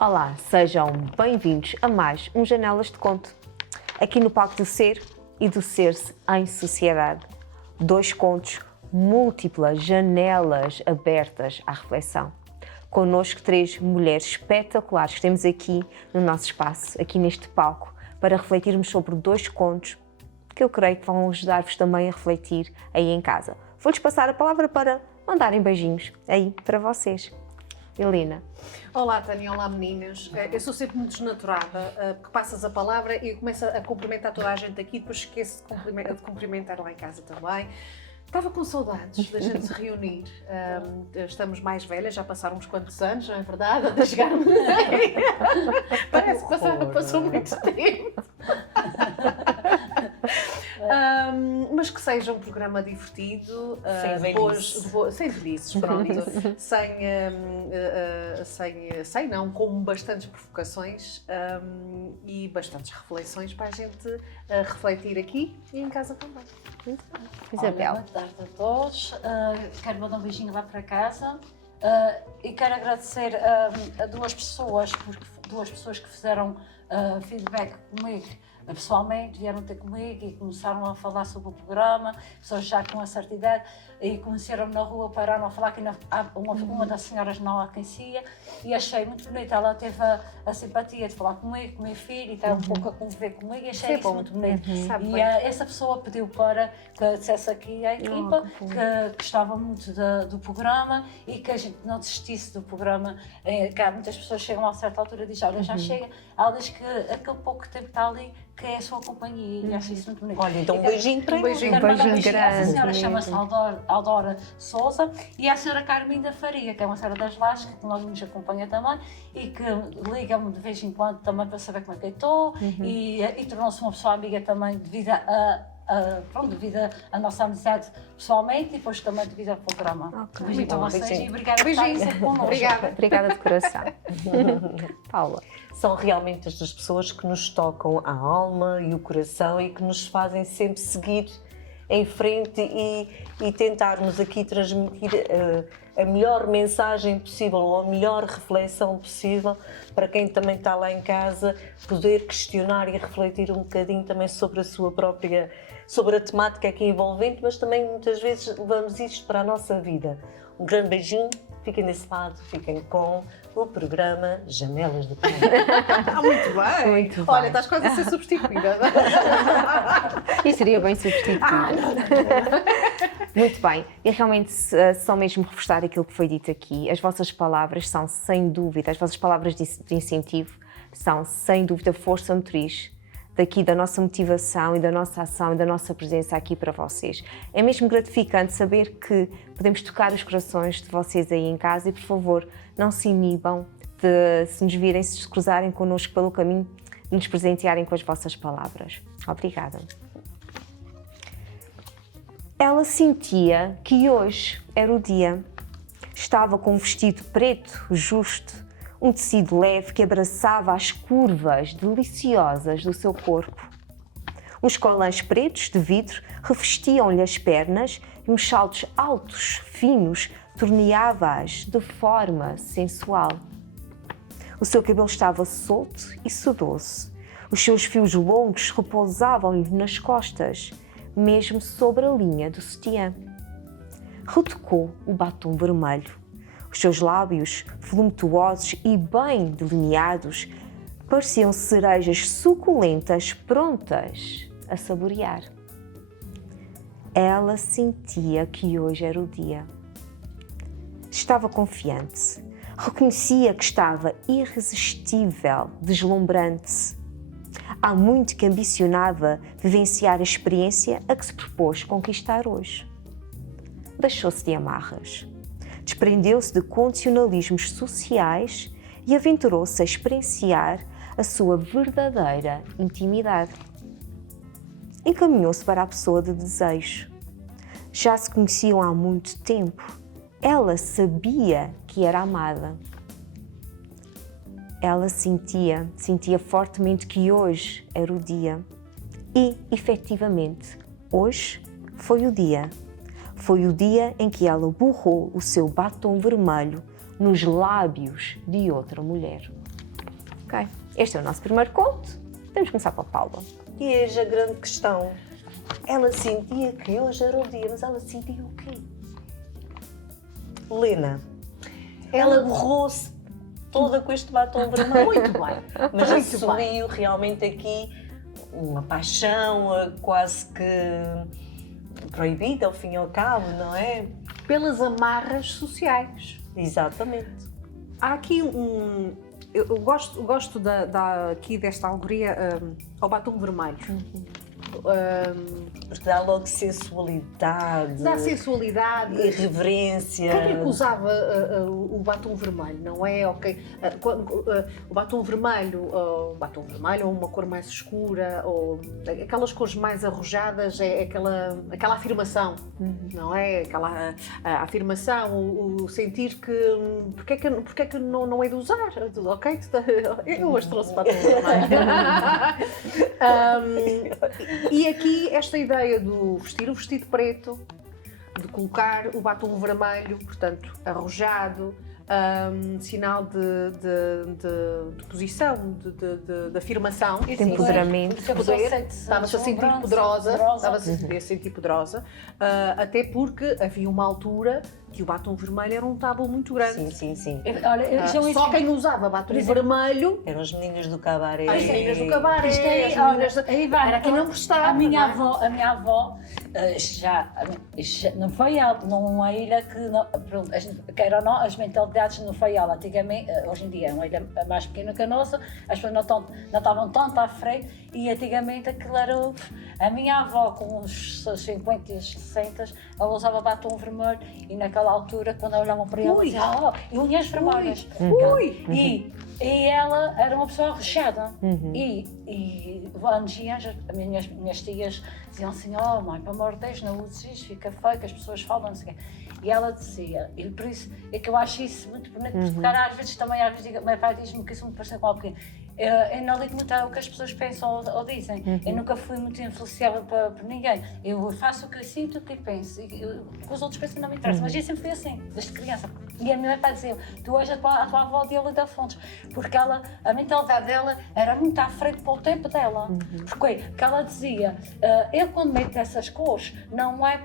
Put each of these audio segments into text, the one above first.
Olá, sejam bem-vindos a mais um Janelas de Conto, aqui no Palco do Ser e do Ser-se em Sociedade. 2 contos, múltiplas janelas abertas à reflexão. Connosco 3 mulheres espetaculares que temos aqui no nosso espaço, aqui neste palco, para refletirmos sobre 2 contos que eu creio que vão ajudar-vos também a refletir aí em casa. Vou-lhes passar a palavra para mandarem beijinhos aí para vocês. Helena. Olá, Tânia, olá meninas. Eu sou sempre muito desnaturada, porque passas a palavra e começo a cumprimentar toda a gente aqui, depois esqueço de cumprimentar lá em casa também. Estava com saudades da gente se reunir. Estamos mais velhas, já passaram uns quantos anos, não é verdade? Até chegarmos aí. Parece que passou muito tempo. Mas que seja um programa divertido, sem velhices, pronto, com bastantes provocações e bastantes reflexões para a gente refletir aqui e em casa também. Muito bem. Isabel. Boa tarde a todos. Quero mandar um beijinho lá para casa e quero agradecer a duas pessoas que fizeram feedback comigo. Pessoalmente, vieram ter comigo e começaram a falar sobre o programa, pessoas já com uma certa idade, e conheceram-me na rua, pararam a falar que uma das senhoras não a conhecia, e achei muito bonito. Ela teve a simpatia de falar comigo, com o meu filho, e estar um pouco a conviver comigo, e achei isso muito bonito. E essa pessoa pediu para que dissesse aqui à equipa que gostava muito do programa e que a gente não desistisse do programa. Que há muitas pessoas chegam a certa altura e dizem, olha, já chega. Ela diz que aquele pouco tempo está ali, que é a sua companhia, e acho isso muito bonito. Olha, então um beijinho para ela. Um beijinho grande. A senhora chama-se Aldora Souza e a senhora Carminda Faria, que é uma senhora das Lajes, que logo nos acompanha também e que liga-me de vez em quando também para saber como é que eu estou e tornou-se uma pessoa amiga também devido à nossa amizade pessoalmente e depois também devido ao programa. Okay. Beijinho para vocês e obrigada por estarem sempre connosco. Obrigada de coração. Paula. São realmente estas pessoas que nos tocam a alma e o coração e que nos fazem sempre seguir em frente e tentarmos aqui transmitir a melhor mensagem possível ou a melhor reflexão possível para quem também está lá em casa poder questionar e refletir um bocadinho também sobre a sua própria, sobre a temática aqui envolvente, mas também muitas vezes levamos isto para a nossa vida. Um grande beijinho, fiquem desse lado, fiquem com o programa Janelas de Conto. Muito bem! Muito bem. Olha, estás quase a ser substituída. Isso seria bem substituído. Muito bem. E realmente, só mesmo reforçar aquilo que foi dito aqui, as vossas palavras são, sem dúvida, as vossas palavras de incentivo são, sem dúvida, força motriz daqui da nossa motivação e da nossa ação e da nossa presença aqui para vocês. É mesmo gratificante saber que podemos tocar os corações de vocês aí em casa e, por favor, não se inibam de, se nos virem, se cruzarem connosco pelo caminho, de nos presentearem com as vossas palavras. Obrigada. Ela sentia que hoje era o dia. Estava com um vestido preto, justo, um tecido leve que abraçava as curvas deliciosas do seu corpo. Uns colãs pretos de vidro revestiam-lhe as pernas e uns saltos altos, finos, torneava-as de forma sensual. O seu cabelo estava solto e sedoso. Os seus fios longos repousavam-lhe nas costas, mesmo sobre a linha do sutiã. Retocou o batom vermelho. Os seus lábios, voluptuosos e bem delineados, pareciam cerejas suculentas prontas a saborear. Ela sentia que hoje era o dia. Estava confiante. Reconhecia que estava irresistível, deslumbrante. Há muito que ambicionava vivenciar a experiência a que se propôs conquistar hoje. Deixou-se de amarras. Desprendeu-se de condicionalismos sociais e aventurou-se a experienciar a sua verdadeira intimidade. Encaminhou-se para a pessoa de desejo. Já se conheciam há muito tempo. Ela sabia que era amada. Ela sentia fortemente que hoje era o dia. E, efetivamente, hoje foi o dia. Foi o dia em que ela borrou o seu batom vermelho nos lábios de outra mulher. Ok. Este é o nosso primeiro conto. Vamos começar pela Paula. E eis a grande questão. Ela sentia que hoje era o dia, mas ela sentia o quê? Lena, ela borrou-se toda com este batom vermelho. Muito bem. Mas Muito assumiu realmente aqui uma paixão quase que proibida, ao fim e ao cabo, não é? Pelas amarras sociais. Exatamente. Há aqui eu gosto aqui desta alegoria ao batom vermelho. Porque dá logo sensualidade, Dá sensualidade. irreverência. Quem é que usava o batom vermelho? Não é? Ok. O batom vermelho ou uma cor mais escura, ou aquelas cores mais arrojadas, é aquela afirmação, não é? Aquela a afirmação, o sentir que porque é que não é de usar? Ok? Eu hoje trouxe batom vermelho. E aqui esta ideia do vestir o vestido preto, de colocar o batom vermelho, portanto, arrojado, sinal de posição, de afirmação. De empoderamento. Porque a pessoa sente-se Estava-se a sentir poderosa, estava-se a sentir poderosa, até porque havia uma altura que o batom vermelho era um tabu muito grande. Sim. Olha, Só quem usava batom vermelho Eram as meninas do cabaré. as meninas do cabaré, Isto aí, as meninas olha, aí vai. era quem não gostava. A minha não é? avó, já não foi ela, não é ilha que, não, pronto, que era não, as mentalidades não foi ela. Antigamente, hoje em dia é uma ilha mais pequena que a nossa, as pessoas não estavam tanto à frente e antigamente aquilo era a minha avó com os seus 50 e 60, ela usava batom vermelho e naquela altura quando olhavam para ela dizia, e unhas vermelhas. E ela era uma pessoa arrochada. E anos e anos, as minhas tias diziam assim, mãe, pelo amor de Deus, não uses isto, fica feio, que as pessoas falam, não sei o quê. E ela dizia, e por isso é que eu acho isso muito bonito, porque às vezes meu pai diz-me que isso me parece com alguém. Eu não ligo muito ao que as pessoas pensam ou dizem. Eu nunca fui muito influenciável por ninguém. Eu faço o que eu sinto, o que eu penso. O que os outros pensam não me interessa. Mas eu sempre fui assim, desde criança. E a minha pai dizia, tu hoje a tua avó de Olinda Fontes, porque a mentalidade dela era muito à frente para o tempo dela. Porque ela dizia, eu quando meto essas cores, não é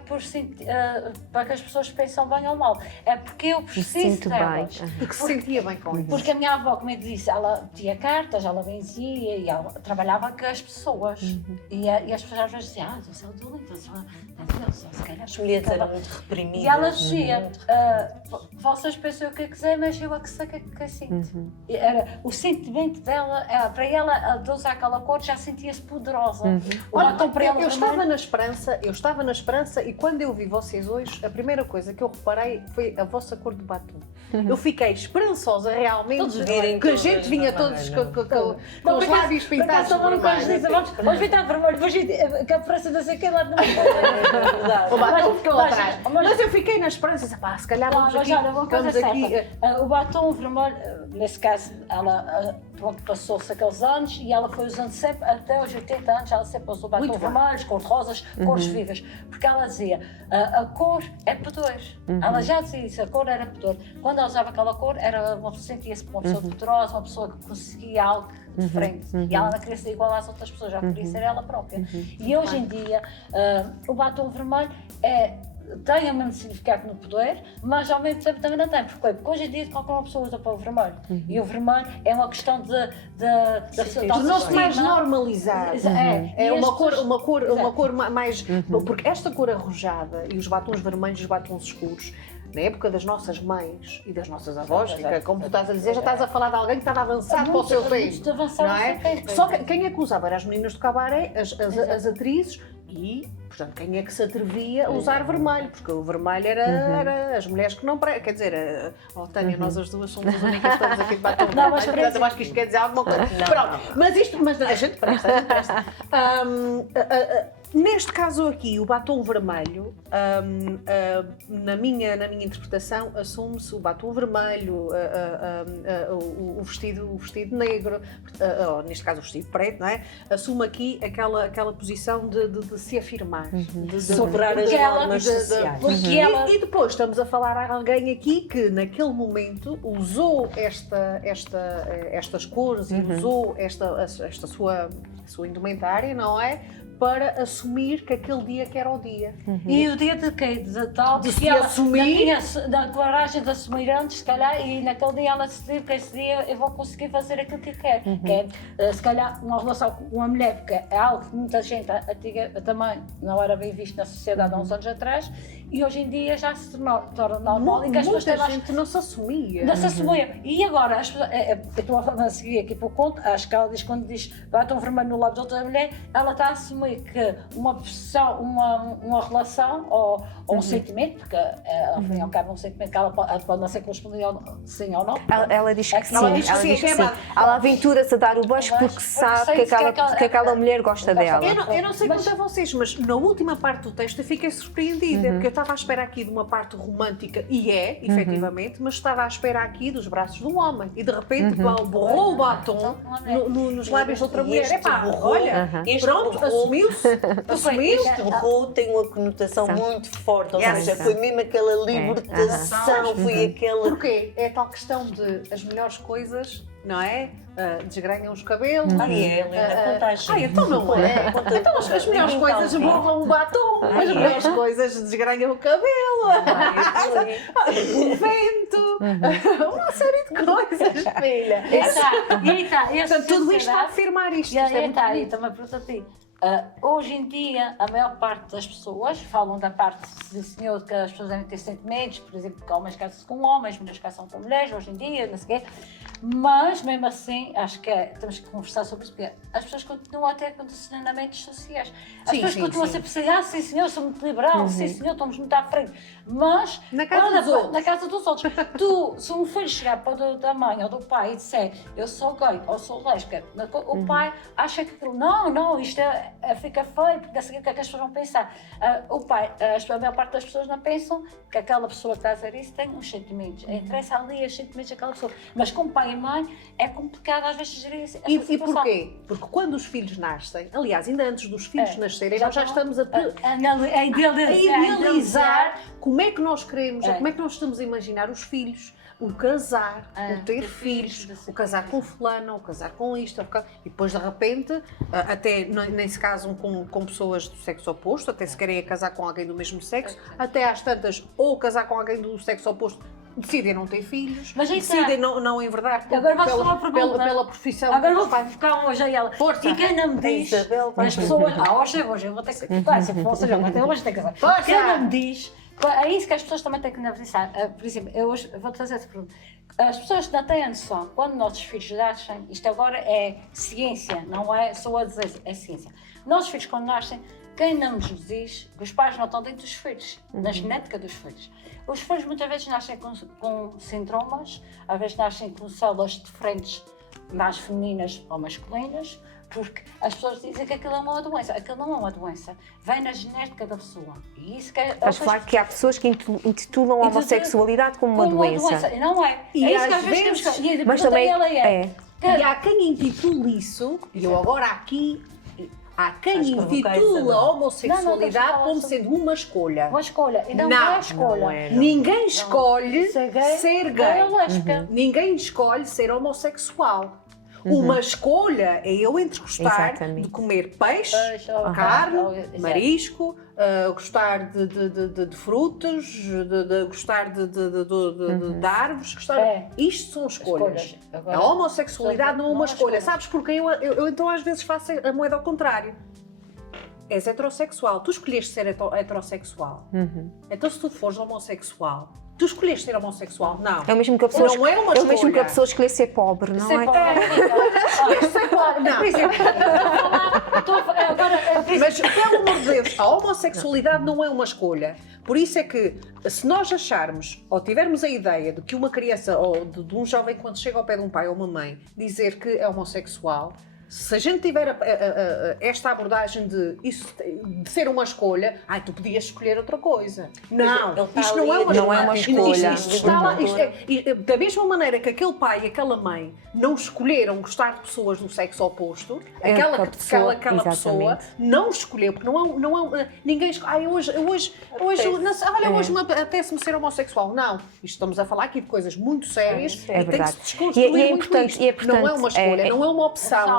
para que as pessoas pensam bem ou mal, é porque eu preciso delas. Porque se sentia bem com isso. Porque a minha avó, como eu disse, ela tinha cartas, ela benzia e ela trabalhava com as pessoas. E as pessoas às vezes diziam, você é o Olinda, se calhar. As mulheres eram muito reprimidas. E ela dizia, vocês pensam o que quiser, mas eu é que sei o que sinto. Era, o sentimento dela, para ela, de usar aquela cor, já sentia-se poderosa. Olha, eu estava na esperança e quando eu vi vocês hoje, a primeira coisa que eu reparei foi a vossa cor de batom. Eu fiquei esperançosa realmente que a gente vinha todos com os lábios pintados de vermelho. Vamos pintar vermelho, depois que a França não sei o que lá não O batom ficou atrás. Mas eu fiquei na esperança, se calhar vamos aqui. O batom vermelho, nesse caso, ela passou-se aqueles anos e ela foi usando sempre, até aos 80 anos, ela sempre usou batom vermelho, cores rosas, cores vivas, porque ela dizia, a cor é poder. Ela já dizia isso, a cor era poder. Quando ela usava aquela cor, sentia-se uma pessoa poderosa, uma pessoa que conseguia algo diferente. E ela não queria ser igual às outras pessoas, já queria ser ela própria. E hoje em dia, o batom vermelho tem o mesmo significado no poder, mas ao mesmo tempo também não tem. Porque hoje em dia qualquer uma pessoa usa para o vermelho. E o vermelho é uma questão de não se mais normalizar. É uma cor mais. Porque esta cor arrojada e os batons vermelhos e os batons escuros, na época das nossas mães e das nossas avós, como tu estás a dizer, já estás a falar de alguém que estava avançado para o seu tempo. Não é? Só quem é que usava? Eram as meninas do cabaré, as atrizes e, portanto, quem é que se atrevia a usar vermelho? Porque o vermelho era as mulheres que não... Quer dizer, Tânia, nós as duas somos as únicas que estamos aqui de batom vermelho. Portanto, eu acho que isto quer dizer alguma coisa. Pronto, mas a gente presta. Neste caso aqui, o batom vermelho, na minha interpretação, assume-se o batom vermelho, o vestido negro, ou neste caso o vestido preto, não é? Assume aqui aquela posição de se afirmar, de Superar as normas sociais. E depois estamos a falar a alguém aqui que naquele momento usou estas cores e usou esta sua indumentária, não é? Para assumir que aquele dia que era o dia. E o dia de quê? De tal? De porque se ela assumir. na coragem de assumir antes, se calhar, e naquele dia ela decidiu que esse dia eu vou conseguir fazer aquilo que quero. Que é, se calhar, uma relação com uma mulher, porque é algo que muita gente antiga também não era bem visto na sociedade há uns anos atrás, e hoje em dia já se torna normal e que as pessoas Muita têm gente não se assumia. não se assumia. E agora, as pessoas, eu estou a seguir aqui para o conto, acho que ela diz, quando diz batom vermelho no lábio de outra mulher, ela está a assumir que uma pessoa, uma relação ou um sentimento, porque ao fim e ao cabo é um sentimento que ela pode não ser correspondido sim ou não. Ela diz que sim. Ela diz que sim, que é verdade. Ela aventura-se a dar o beijo porque sabe que aquela mulher gosta dela. Eu não sei quanto a vocês, mas na última parte do texto eu fiquei surpreendida, porque eu estava à espera aqui de uma parte romântica, e efetivamente, mas estava à espera aqui dos braços de um homem, e de repente borrou o batom nos lábios de outra mulher. Epá, olha, pronto, assumiu-se. Este borrou tem uma conotação muito forte, ou seja, foi mesmo aquela libertação, foi aquela... Porquê? É a tal questão de as melhores coisas, não é? Desgranham os cabelos. Helena, conta Então não é. Então as melhores coisas borram o batom, as melhores coisas desgranham o cabelo, o vento, uma série de coisas, filha. Portanto, tudo isto para afirmar isto. E Isto é aí muito está, e bonito. também pergunto a ti. Hoje em dia, a maior parte das pessoas falam da parte do senhor que as pessoas devem ter sentimentos, por exemplo, que homens casam-se com homens, mulheres casam com mulheres, hoje em dia, não sei o quê. Mas, mesmo assim, acho que temos que conversar sobre isso, porque as pessoas continuam a ter condicionamentos sociais. As pessoas continuam a ser percebidas, sim senhor, sou muito liberal, sim senhor, estamos muito à frente. Mas, Na casa dos outros. Tu, se um filho chegar para da mãe ou do pai e disser eu sou gay ou sou lésbica, o pai acha que aquilo, não, isto fica feio, porque a seguir o que é que as pessoas vão pensar? O pai, a maior parte das pessoas não pensam que aquela pessoa que está a dizer isso tem uns sentimentos. Interessa ali os sentimentos daquela pessoa. Mas com pai e mãe é complicado às vezes gerir essa E situação. porquê? Porque quando os filhos nascem, aliás, ainda antes dos filhos nascerem, nós já estamos a idealizar como é que nós queremos, como é que nós estamos a imaginar os filhos, o casar, o ter filhos, o casar com fulano, o casar com isto, e depois de repente, até nem se casam com pessoas do sexo oposto, até se querem casar com alguém do mesmo sexo, até às tantas, ou casar com alguém do sexo oposto, decidem não ter filhos, mas decidem não enverdar pela profissão. Agora vou focar hoje a ela. Força. E quem não me diz, as pessoas, hoje eu vou ter que focar, se for, seja, eu hoje tenho que casar. Força. Quem não me diz, é isso que as pessoas também têm que analisar. Por exemplo, eu hoje vou-te fazer essa pergunta. As pessoas não têm a noção, quando nossos filhos nascem, isto agora é ciência, não é só a dizer, é ciência. Nossos filhos quando nascem, quem não nos diz que os pais não estão dentro dos filhos, na genética dos filhos. Os filhos muitas vezes nascem com sintomas, às vezes nascem com células diferentes, mais femininas ou masculinas, porque as pessoas dizem que aquilo é uma doença. Aquilo não é uma doença, vem na genética da pessoa. E isso que é, Mas claro que há pessoas que intitulam a homossexualidade como uma doença. E não é. E é isso que às às vezes temos vezes- que... Mas também E há quem intitule isso, e eu agora aqui, há quem Vais provocar intitula isso, a não? homossexualidade Não, como não, sendo uma escolha. Uma escolha. E não, Não, é escolha. não é. Ninguém escolhe Ser gay ou lésbica. Ninguém escolhe ser homossexual. Uma escolha é eu entre gostar Exatamente. de comer peixe, Peixe, carne, exato. marisco, gostar de frutos, de gostar de árvores. Isto são escolhas. Escolhas. Agora, A homossexualidade não é uma escolha. escolha. Sabes porquê? Eu então às vezes faço a moeda ao contrário. És heterossexual. Tu escolheste ser heterossexual. Então se tu fores homossexual, tu escolheste ser homossexual? Não. É o mesmo que a pessoa, Não é uma é o mesmo que a escolha. pessoa escolher ser pobre, não Ser é? pobre. Não. Por exemplo, estou a falar, agora, Mas, pelo amor de Deus, a homossexualidade não é uma escolha. Por isso é que, se nós acharmos, ou tivermos a ideia de que uma criança, ou de um jovem, quando chega ao pé de um pai ou uma mãe, dizer que é homossexual, Se a gente tiver esta abordagem de ser uma escolha, tu podias escolher outra coisa. Não, isto não é uma escolha. Isto está lá, da mesma maneira que aquele pai e aquela mãe não escolheram gostar de pessoas do sexo oposto, aquela pessoa não escolheu, porque não é ninguém escolhe. Hoje me apetece-me ser homossexual. Não, isto estamos a falar aqui de coisas muito sérias e tem que se desconstruir muito isto. Não é uma escolha, não é uma opção.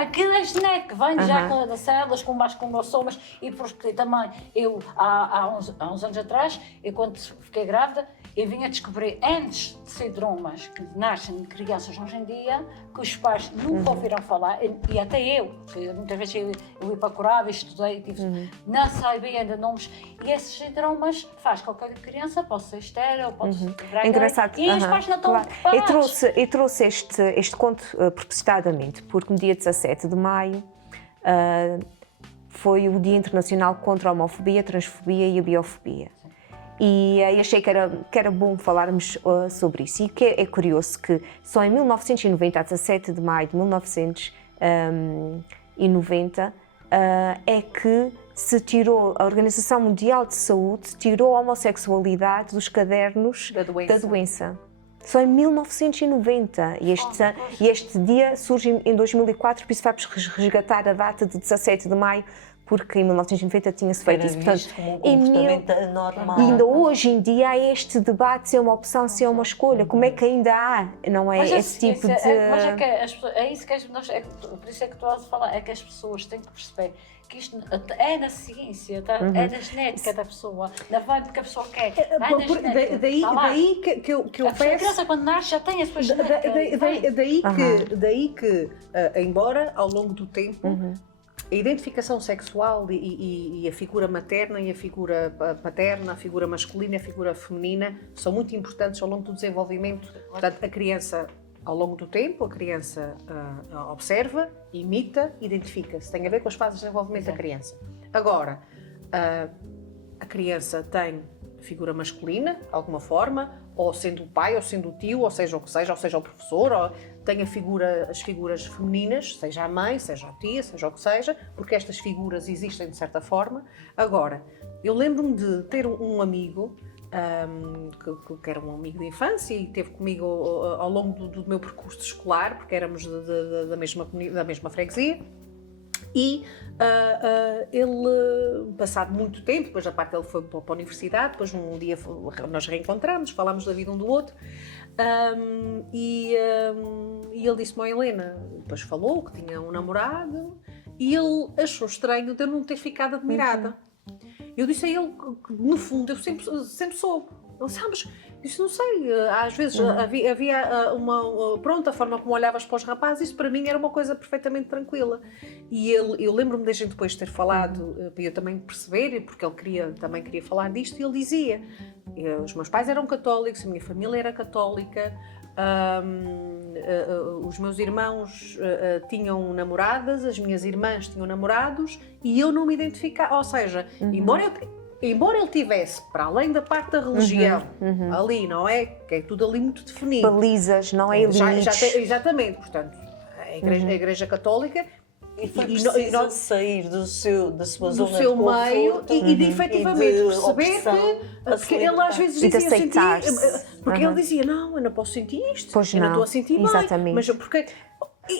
Aquilo é genético, vem já das células, com mais cromossomas, e porque também eu, há uns anos atrás, eu quando fiquei grávida, eu vim a descobrir antes de síndromes que nascem de crianças hoje em dia, que os pais nunca ouviram falar, e até eu, que muitas vezes eu ia para curar, estudei, não sabia ainda nomes, e esses síndromes faz qualquer criança, pode ser estéril, pode ser engraçado. E os pais não estão preparados. Eu trouxe este conto propositadamente, porque no dia 17 de maio foi o Dia Internacional contra a Homofobia, a Transfobia e a Biofobia. E achei que era bom falarmos sobre isso. E que é curioso que só em 1990, a 17 de maio de 1990, é que se tirou, a Organização Mundial de Saúde tirou a homossexualidade dos cadernos da doença. Só em 1990. E este dia surge em 2004, por isso vai resgatar a data de 17 de maio, porque em 1990 tinha-se feito isso. Portanto, como um comportamento anormal. E ainda hoje em dia há este debate se é uma opção, se é uma escolha. Como é que ainda há, não é, esse tipo de... Mas é isso que por isso é que estou a falar, é que as pessoas têm que perceber que isto é da ciência, é da genética da pessoa, da vibe que a pessoa quer. Daí que eu peço... A criança quando nasce já tem a sua genética. Daí que, embora ao longo do tempo, a identificação sexual e a figura materna e a figura paterna, a figura masculina e a figura feminina são muito importantes ao longo do desenvolvimento. Portanto, a criança, ao longo do tempo, a criança observa, imita, identifica-se. Tem a ver com as fases de desenvolvimento da criança. Agora, a criança tem figura masculina, de alguma forma, ou sendo o pai, ou sendo o tio, ou seja o que seja, ou seja o professor, ou tem as figuras femininas, seja a mãe, seja a tia, seja o que seja, porque estas figuras existem de certa forma. Agora, eu lembro-me de ter um amigo, que era um amigo de infância e esteve comigo ao longo do meu percurso escolar, porque éramos da mesma freguesia, e ele, passado muito tempo, depois da parte ele foi para a universidade, depois um dia nós reencontramos, falámos da vida um do outro, e ele disse-me, ó Helena, depois falou que tinha um namorado, e ele achou estranho de eu não ter ficado admirada. Eu disse a ele que, no fundo, eu sempre soube. Ele disse, mas isso não sei, às vezes havia a forma como olhavas para os rapazes, isso para mim era uma coisa perfeitamente tranquila. E eu lembro-me da gente depois ter falado, para eu também perceber, porque ele também queria falar disto, e ele dizia, os meus pais eram católicos, a minha família era católica, os meus irmãos tinham namoradas, as minhas irmãs tinham namorados, e eu não me identificava, ou seja, embora ele tivesse, para além da parte da religião, ali, não é? Que é tudo ali muito definido. Balizas, não é? Exatamente, portanto, a Igreja Católica... E foi preciso sair da sua zona do seu de meio e de efetivamente perceber que... Porque ele às vezes dizia, porque ele dizia, não, eu não posso sentir isto, pois eu não estou a sentir bem. Exatamente. Mas porque...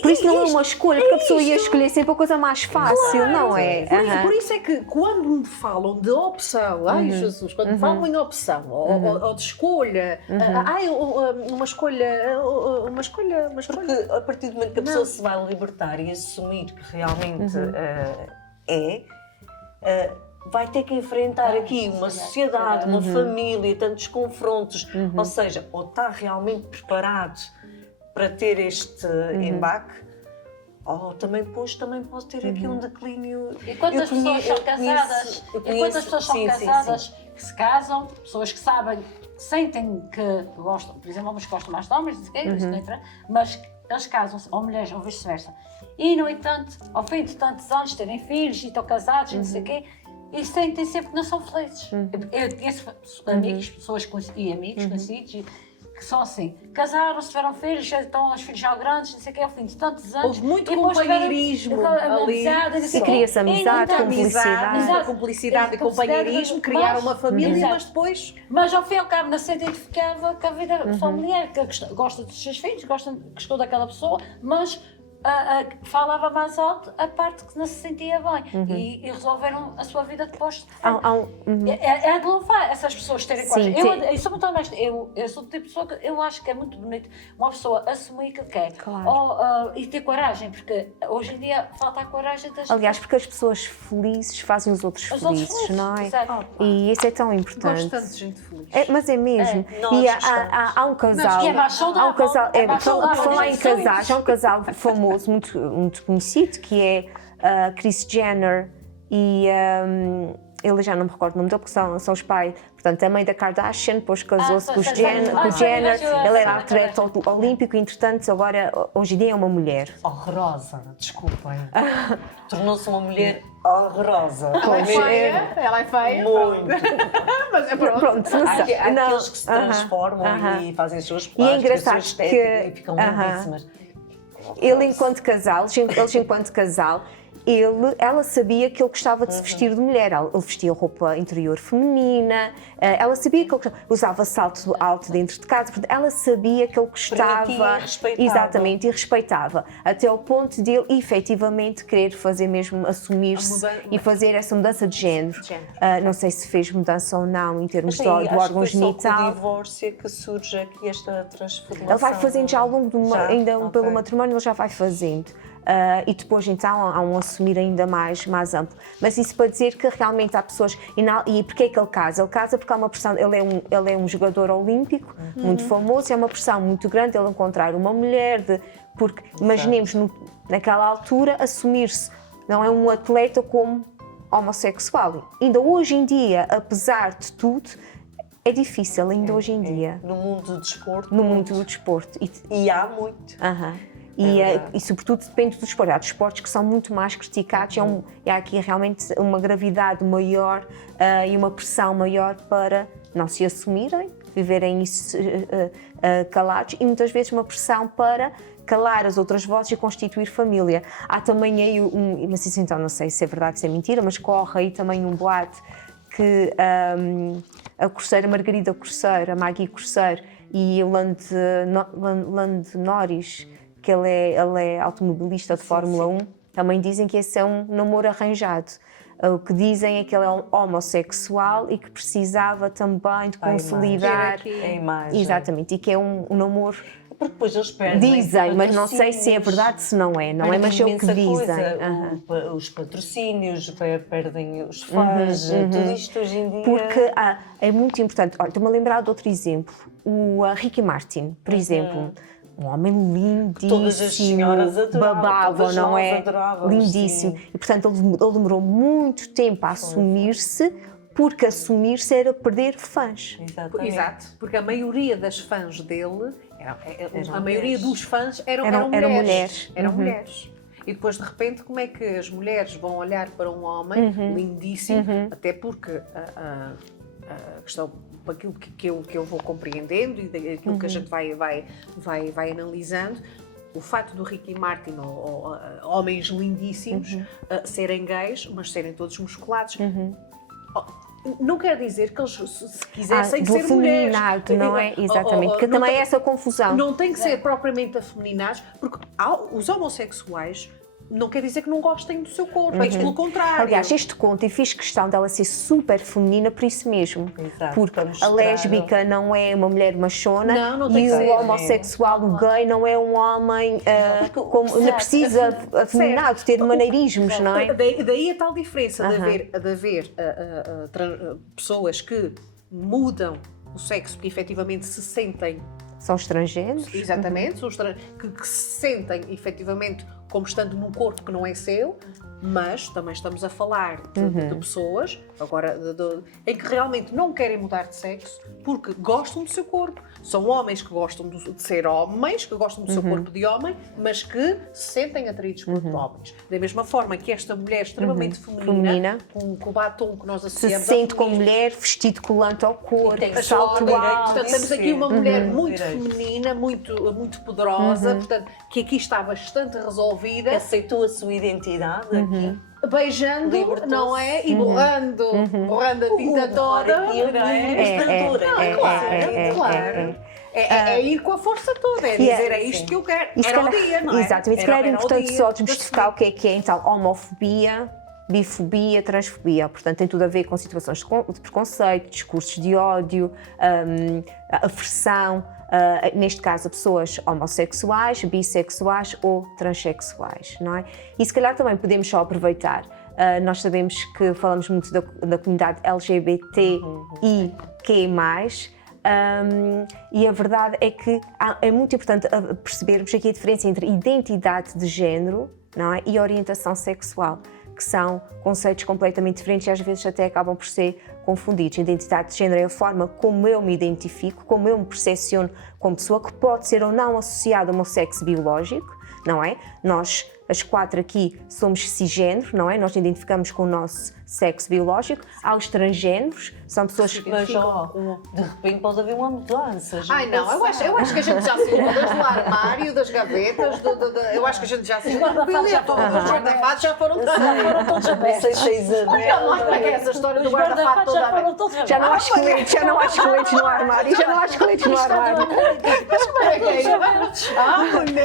Por isso não é uma escolha, porque a pessoa ia escolher sempre a coisa mais fácil, não é? Por isso é que quando me falam de opção, ai Jesus, quando me falam em opção ou de escolha, uma escolha. Porque a partir do momento que a pessoa se vai libertar e assumir que realmente vai ter que enfrentar aqui uma sociedade, uma família, tantos confrontos, ou seja, ou está realmente preparado para ter este embate, ou também pode ter aqui um declínio. E quantas pessoas são casadas, que se casam, pessoas que sabem, sentem que gostam, por exemplo, homens que gostam mais de homens, mas eles casam-se, ou mulheres, ou vice-versa. E, no entanto, ao fim de tantos anos, terem filhos e estão casados, e não sei o quê, e sentem sempre que não são felizes. Eu conheço amigos, pessoas e amigos conhecidos, que são assim, casaram-se, tiveram filhos, já estão os filhos já grandes, não sei o que, ao fim de tantos anos. Houve muito e depois companheirismo tiveram ali. amizade, E cria-se amizade, muita cumplicidade. Muita cumplicidade e companheirismo, criaram uma família, Exato. mas depois... Mas ao fim e ao cabo não se identificava com a vida familiar, que gosta dos seus filhos, gostou daquela pessoa, mas falava mais alto a parte que não se sentia bem e resolveram a sua vida depois de é de louvar essas pessoas terem Sim, coragem. Eu sou muito honesta, eu sou do tipo de pessoa que eu acho que é muito bonito uma pessoa assumir que quer e ter coragem, porque hoje em dia falta a coragem das Aliás, porque as pessoas felizes fazem os outros felizes, não é? Exato. E isso é tão importante. Gosto tanto de gente feliz. Mas é mesmo. nós E gostamos. há um casal. que é mais saudável, Há um casal. é mais saudável, Falar em as pessoas. casais, há um casal famoso, muito conhecido, que é a Kris Jenner e ele já não me recordo o nome dele, porque são os pais. Portanto, a mãe da Kardashian, depois casou-se com o Jenner, ele era atleta olímpico, entretanto, agora, hoje em dia é uma mulher. Horrorosa, desculpem. Tornou-se uma mulher horrorosa. Ela é feia. Muito. Mas é pronto. Pronto, não Há sei. aqueles que se transformam e fazem as suas E é plásticas, engraçado a sua estética que- e ficam lindíssimas. Ele enquanto casal, ela sabia que ele gostava de se vestir de mulher. Ele vestia roupa interior feminina, ela sabia que ele usava salto alto dentro de casa, portanto, ela sabia que ele gostava. Permitia e respeitava. Exatamente, e respeitava. Até ao ponto de ele efetivamente querer fazer mesmo, assumir-se e fazer essa mudança de género. Não sei se fez mudança ou não em termos do órgão acho que foi só com o genital. divórcio que surge aqui esta transformação. Ele vai fazendo já ao longo pelo Ok. matrimónio, ele já vai fazendo. E depois então há um assumir ainda mais amplo. Mas isso para dizer que realmente há pessoas... E porquê é que ele casa? Ele casa porque há uma pressão... Ele é um jogador olímpico, muito famoso, e é uma pressão muito grande ele encontrar uma mulher, porque imaginemos naquela altura assumir-se, não é um atleta como homossexual. Ainda hoje em dia, apesar de tudo, é difícil ainda hoje em dia. No mundo do desporto. No mundo do desporto. E há muito. E sobretudo depende do desporto. Há desportos que são muito mais criticados e há aqui realmente uma gravidade maior e uma pressão maior para não se assumirem, viverem isso calados, e muitas vezes uma pressão para calar as outras vozes e constituir família. Há também aí mas isso então não sei se é verdade, se é mentira, mas corre aí também um boato que a Corceira, Margarida Corceira, a Maggie Corceira e o Lando Norris, que ele é automobilista de Fórmula 1, também dizem que esse é um namoro arranjado. O que dizem é que ele é um homossexual e que precisava também de consolidar A imagem. Exatamente, e que é um namoro. Porque depois eles perdem. Dizem, mas não sei se é verdade, se não é, não é? Mas é o que dizem. Os patrocínios, perdem os fãs, tudo isto hoje em dia. Porque é muito importante. Olha, estou-me a lembrar de outro exemplo. O Ricky Martin, por exemplo. Um homem lindíssimo, Todas as senhoras adoravam, babável, todas não nós é? adorávamos, Lindíssimo. sim. E, portanto, ele demorou muito tempo a assumir-se, porque assumir-se era perder fãs. Exatamente. Exato, porque a maioria das fãs dele, a maioria mulheres. dos fãs eram Eram mulheres. mulheres. Eram mulheres. E depois, de repente, como é que as mulheres vão olhar para um homem lindíssimo, até porque a questão, aquilo que eu vou compreendendo e daquilo que a gente vai analisando, o facto do Ricky Martin ou homens lindíssimos serem gays, mas serem todos musculados, não quer dizer que eles, se quisessem do ser mulheres. afeminado, não é? Exatamente, porque também é essa confusão. Não tem que ser propriamente afeminados, porque os homossexuais não quer dizer que não gostem do seu corpo, é pelo contrário. Aliás, este conto, e fiz questão dela ser super feminina por isso mesmo. Exato, Porque para a mostrar. lésbica não é uma mulher machona Não tem e que o ser. homossexual, o gay, não é um homem não precisa afeminado, ter maneirismos, não é? Daí a tal diferença de haver pessoas que mudam o sexo porque efetivamente se sentem, São estrangeiros. exatamente, que se sentem efetivamente como estando num corpo que não é seu, mas também estamos a falar de pessoas, agora, em que realmente não querem mudar de sexo porque gostam do seu corpo. São homens que gostam de ser homens, que gostam do seu corpo de homem, mas que se sentem atraídos por homens. Da mesma forma que esta mulher extremamente feminina, com o batom que nós Se associamos sente como mulher, vestido colante ao corpo, tem salto direito alto. Portanto, temos aqui uma mulher muito direito. feminina, muito poderosa, portanto, que aqui está bastante resolvida, Que aceitou a sua identidade aqui. beijando, Libertou-se. não é? E borrando a tinta toda. É ir com a força toda, é dizer, é isto que eu quero. E se Era o calhar- dia, não é? Exatamente, se calhar é Era o importante dia só da desmistificar o que é então homofobia, bifobia, transfobia. Portanto, tem tudo a ver com situações de preconceito, discursos de ódio, aversão, neste caso a pessoas homossexuais, bissexuais ou transexuais, não é? E se calhar também podemos só aproveitar, nós sabemos que falamos muito da comunidade LGBTIQ+, e a verdade é que é muito importante percebermos aqui a diferença entre identidade de género, não é? E orientação sexual, que são conceitos completamente diferentes e às vezes até acabam por ser confundidos. Identidade de género é a forma como eu me identifico, como eu me percepciono como pessoa, que pode ser ou não associada ao meu sexo biológico, não é? Nós, as quatro aqui, somos cisgênero, não é? Nós identificamos com o nosso sexo biológico. Há os transgêneros, são pessoas que Mas, de repente pode haver uma mudança. Ai não, eu acho que a gente já se mudou do armário, das gavetas, eu acho que a gente já se mudou. Os guarda-fatos já foram todos abertos. 6 anos. Não é como é que é essa história do Os guarda-fato guarda-fatos toda já aberta? foram todos abertos. já não há esqueletos, já não há esqueletos no armário, já não há esqueletos no armário.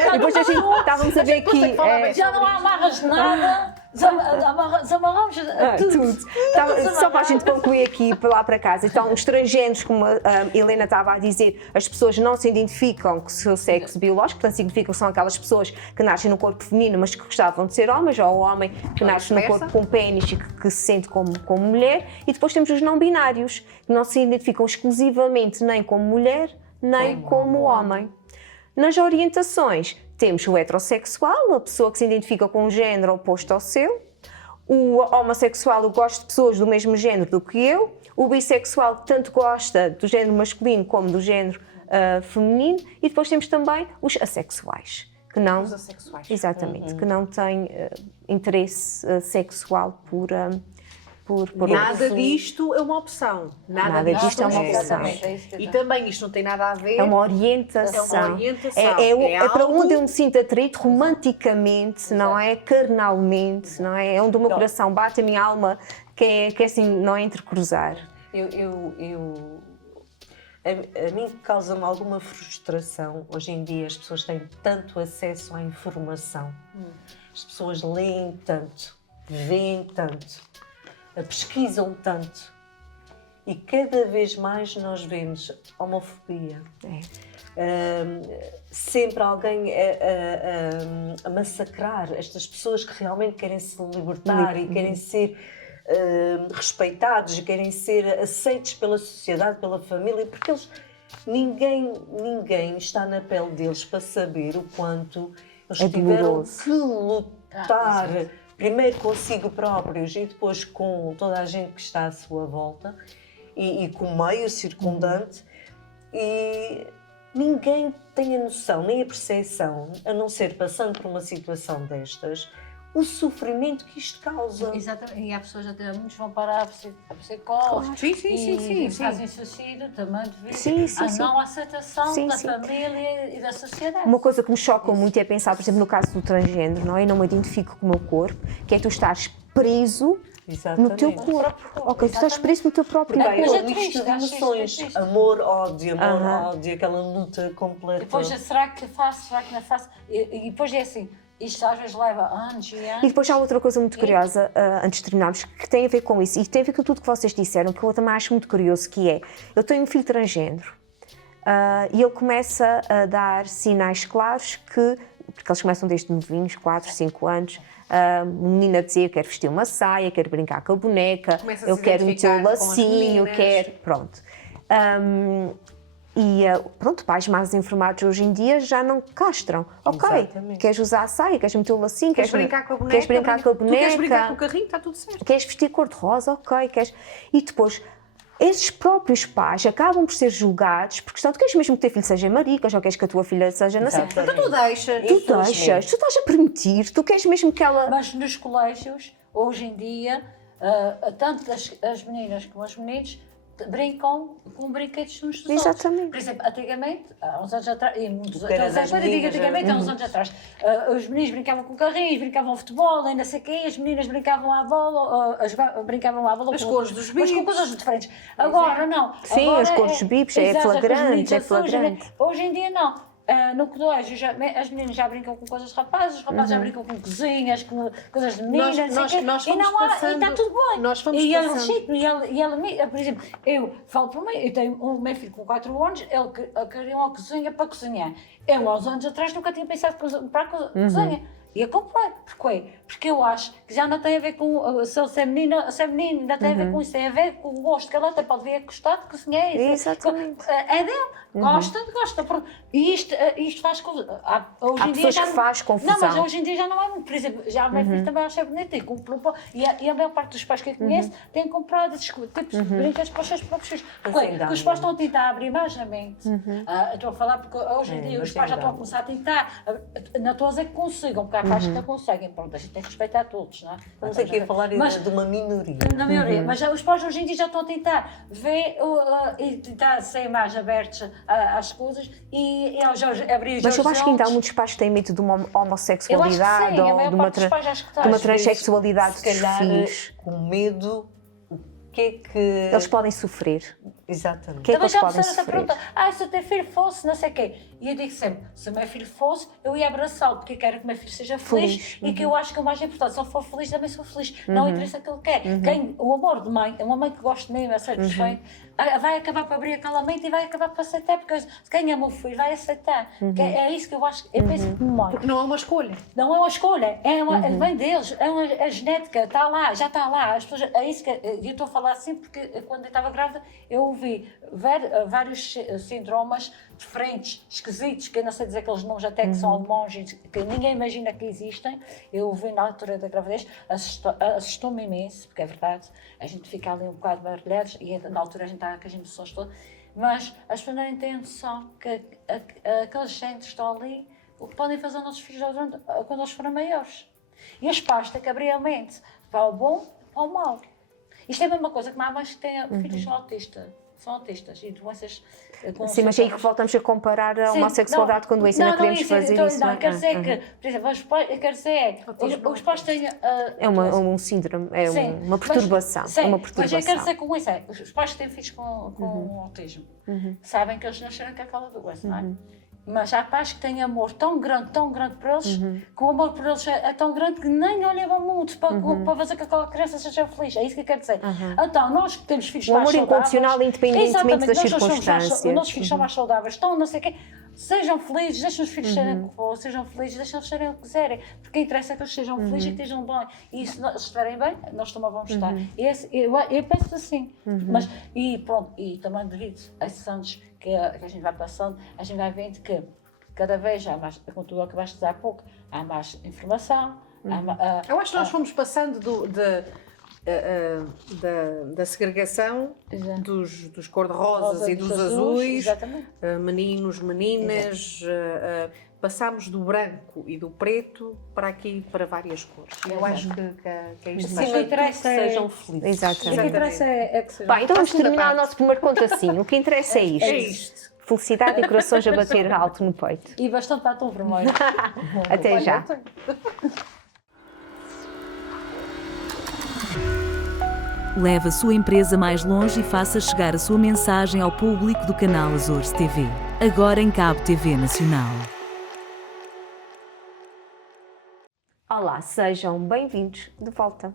E depois a gente estávamos a ver aqui. Já não há amarras de nada, desamarramos tudo. Só para a gente concluir aqui lá para casa. Então, os transgêneros, como a Helena estava a dizer, as pessoas não se identificam com o seu sexo biológico, portanto, significa que são aquelas pessoas que nascem no corpo feminino, mas que gostavam de ser homens, ou o homem que nasce no corpo com pênis e que se sente como mulher. E depois temos os não binários, que não se identificam exclusivamente nem como mulher, nem como homem. Nas orientações, temos o heterossexual, a pessoa que se identifica com um género oposto ao seu. O homossexual, eu gosto de pessoas do mesmo género do que eu. O bissexual, que tanto gosta do género masculino como do género feminino. E depois temos também os assexuais, que não, Os assexuais. exatamente, que não têm interesse sexual por Nada disto é uma opção. Nada disto é uma opção. Exatamente, é isso que eu E estou- também isto não tem nada a ver. É uma orientação. É uma orientação. É para algo- onde eu me sinto atraído romanticamente, não é? Carnalmente, não é? É onde o meu coração bate, a minha alma quer assim, não é entrecruzar. A mim causa-me alguma frustração. Hoje em dia as pessoas têm tanto acesso à informação. As pessoas leem tanto, veem tanto, pesquisam tanto. E cada vez mais nós vemos homofobia. Sempre alguém a massacrar estas pessoas que realmente querem se libertar e querem ser respeitados e querem ser aceitos pela sociedade, pela família, porque ninguém está na pele deles para saber o quanto eles tiveram doloroso. que lutar primeiro consigo próprios e depois com toda a gente que está à sua volta e com o meio circundante, e ninguém tem a noção nem a percepção, a não ser passando por uma situação destas, o sofrimento que isto causa. Exatamente, e há pessoas, até muitos vão parar a psicólogos Sim. e fazem suicídio também devido Sim. à não aceitação Sim, da sim. família e da sociedade. Uma coisa que me choca muito é pensar, por exemplo, no caso do transgênero, não é? Eu não me identifico com o meu corpo, que é tu estás preso no teu corpo. Ok, tu estás preso no teu próprio Porque corpo. Mas é é um misto triste, de acho isto emoções, triste. amor, ódio, aquela luta completa. Depois, será que faço, será que não faço? E depois é assim, isto às vezes leva anos e anos. E depois há outra coisa muito curiosa, antes de terminarmos, que tem a ver com isso, e tem a ver com tudo que vocês disseram, que eu também acho muito curioso, que é, eu tenho um filho transgênero, e ele começa a dar sinais claros porque eles começam desde novinhos, 4, 5 anos, uma menina a dizer, eu quero vestir uma saia, quero brincar com a boneca, Começa a eu se quero meter o identificar com as lacinho, meninas. quero... Pronto. E pronto, pais mais informados hoje em dia já não castram. Ok, Exatamente. queres usar a saia, queres metê-lo assim, Queres brincar com a boneca? queres brincar com a Tu queres brincar com boneca, o carrinho? Está tudo certo. queres vestir cor-de-rosa, ok, queres... E depois, esses próprios pais acabam por ser julgados porque estão, tu queres mesmo que o teu filho seja maricas ou queres que a tua filha seja... Não sei. Exatamente. Então tu deixas. Tu Infelizmente. deixas, tu estás a permitir, tu queres mesmo que ela... Mas nos colégios, hoje em dia, tanto as meninas como os meninos brincam com brinquedos uns dos Exatamente. outros. Por exemplo, antigamente, há uns anos atrás, e muitos Que era das quando eu digo meninas, antigamente, há uns anos atrás, os meninos brincavam com carrinhos, brincavam futebol, ainda sei o quê, as meninas brincavam à bola, brincavam à bola As com- cores dos mas com bibos. coisas diferentes. Agora não. Sim, Agora as cores dos bibos, é exato, flagrante, os meninos é azuis, flagrante. Hoje em dia não. No colégio as meninas já brincam com coisas de rapazes, os rapazes já brincam com cozinhas, com coisas de meninas, não sei o quê, nós e fomos não há, e passando- está tudo bem. nós fomos e ele passando- legítimo, e ele, por exemplo, eu falo por mim, eu tenho o meu filho com 4 anos, ele queria uma cozinha para cozinhar. Eu, há uns anos atrás, nunca tinha pensado para a cozinha. E eu comprei. Porquê? Porque eu acho que já não tem a ver com se ele é menino, se é menino, ainda tem a ver com isso, tem a ver com o gosto que ela tem, pode vir a gostar de cozinhar. Exatamente. É dele, gosta. Pronto. E isto faz confusão. Hoje Há em dia pessoas já que não- faz confusão. Não, mas hoje em dia já não é muito. Por exemplo, já a minha filha também acha bonito e comprou. E a maior parte dos pais que eu conheço têm comprado esses tipos de brinquedos para os seus próprios filhos. Mas Porque ainda há os pais estão a muito. tentar abrir mais a mente. Eu estou a falar porque hoje em dia mas os pais já ainda estão há a começar a tentar. Não estou a dizer que consigam, porque há pais que não conseguem. Pronto, a gente tem que respeitar todos, não é? Estamos aqui a falar de uma minoria. Na maioria, mas os pais hoje em dia já estão a tentar ver e tentar ser mais abertos às coisas e aos abrir os Mas eu acho que ainda há horizontes. muitos pais que têm medo de uma Eu acho que homossexualidade sim, a ou maior de uma, parte dos pais acho que está. de uma Às vezes, transexualidade Se dos calhar, filhos. com medo, o que é que... Eles podem sofrer. Exatamente. O que é que Também eles já me podem fizeram essa sofrer? pergunta, se o teu filho fosse, não sei o quê. E eu digo sempre, se o meu filho fosse, eu ia abraçá-lo, porque eu quero que o meu filho seja feliz, e que eu acho que o mais importante, se ele for feliz, também sou feliz. Não interessa o que ele quer. O amor de mãe, uma mãe que gosta de mim, é satisfeito, vai acabar para abrir aquela mente e vai acabar para aceitar, porque quem ama o filho vai aceitar. Que é isso que eu acho, eu penso como mãe. Porque não é uma escolha. Não é uma escolha, vem deles, é genética, está lá, já está lá. As pessoas, é isso que eu estou a falar assim porque quando eu estava grávida eu ouvi vários síndromes diferentes, esquisitos, que eu não sei dizer aqueles nomes até que são alemãos, que ninguém imagina que existem. Eu ouvi na altura da gravidez, assustou-me imenso, porque é verdade, a gente fica ali um bocado barulhados e na altura a gente está com as emoções todas, mas as pessoas não têm noção que aqueles genes estão ali, o que podem fazer aos nossos filhos quando eles forem maiores. E os pais têm que abrir a mente para o bom e para o mau. Isto é a mesma coisa que há mães que têm filhos são autistas e doenças com Sim, mas aí que voltamos a comparar a homossexualidade com doença. Não queremos fazer isso. Não, quer dizer que, por exemplo, os pais têm... É um síndrome, é Sim, uma perturbação. Mas, sim, é uma mas eu perturbação. quero dizer com isso, os pais que têm filhos com autismo sabem que eles nasceram com aquela doença, não é? Mas há pais que têm amor tão grande por eles, que o amor por eles é tão grande que nem olham muito para fazer que aquela criança seja feliz. É isso que eu quero dizer. Então, nós que temos filhos O mais amor saudáveis... incondicional, independentemente das Exatamente, nós circunstâncias. os nossos filhos são mais saudáveis, estão não sei o quê. Sejam felizes, deixem os filhos serem o que for, sejam felizes, deixem-os serem o que quiserem. Porque interessa que eles sejam felizes e que estejam bem. E se eles estiverem bem, nós também vamos estar. Eu penso assim. Mas, e pronto, e também devido a esses anos que a gente vai passando, a gente vai vendo que cada vez há mais, como tu acabaste de dizer há pouco, há mais informação. Eu acho que nós fomos passando da segregação Exato. dos cor-de-rosas e dos azuis, exatamente. meninos, meninas, passámos do branco e do preto para aqui, para várias cores. Eu acho que é isto. Sim, o que interessa que é... sejam felizes. O que Exatamente. interessa é que sejam... Pá, então vamos Segunda terminar parte. o nosso primeiro conto assim. O que interessa é isto. É isto. Felicidade e corações a bater alto no peito. E bastante batom vermelho. Até já. Leve a sua empresa mais longe e faça chegar a sua mensagem ao público do canal Azores TV. Agora em Cabo TV Nacional. Olá, sejam bem-vindos de volta.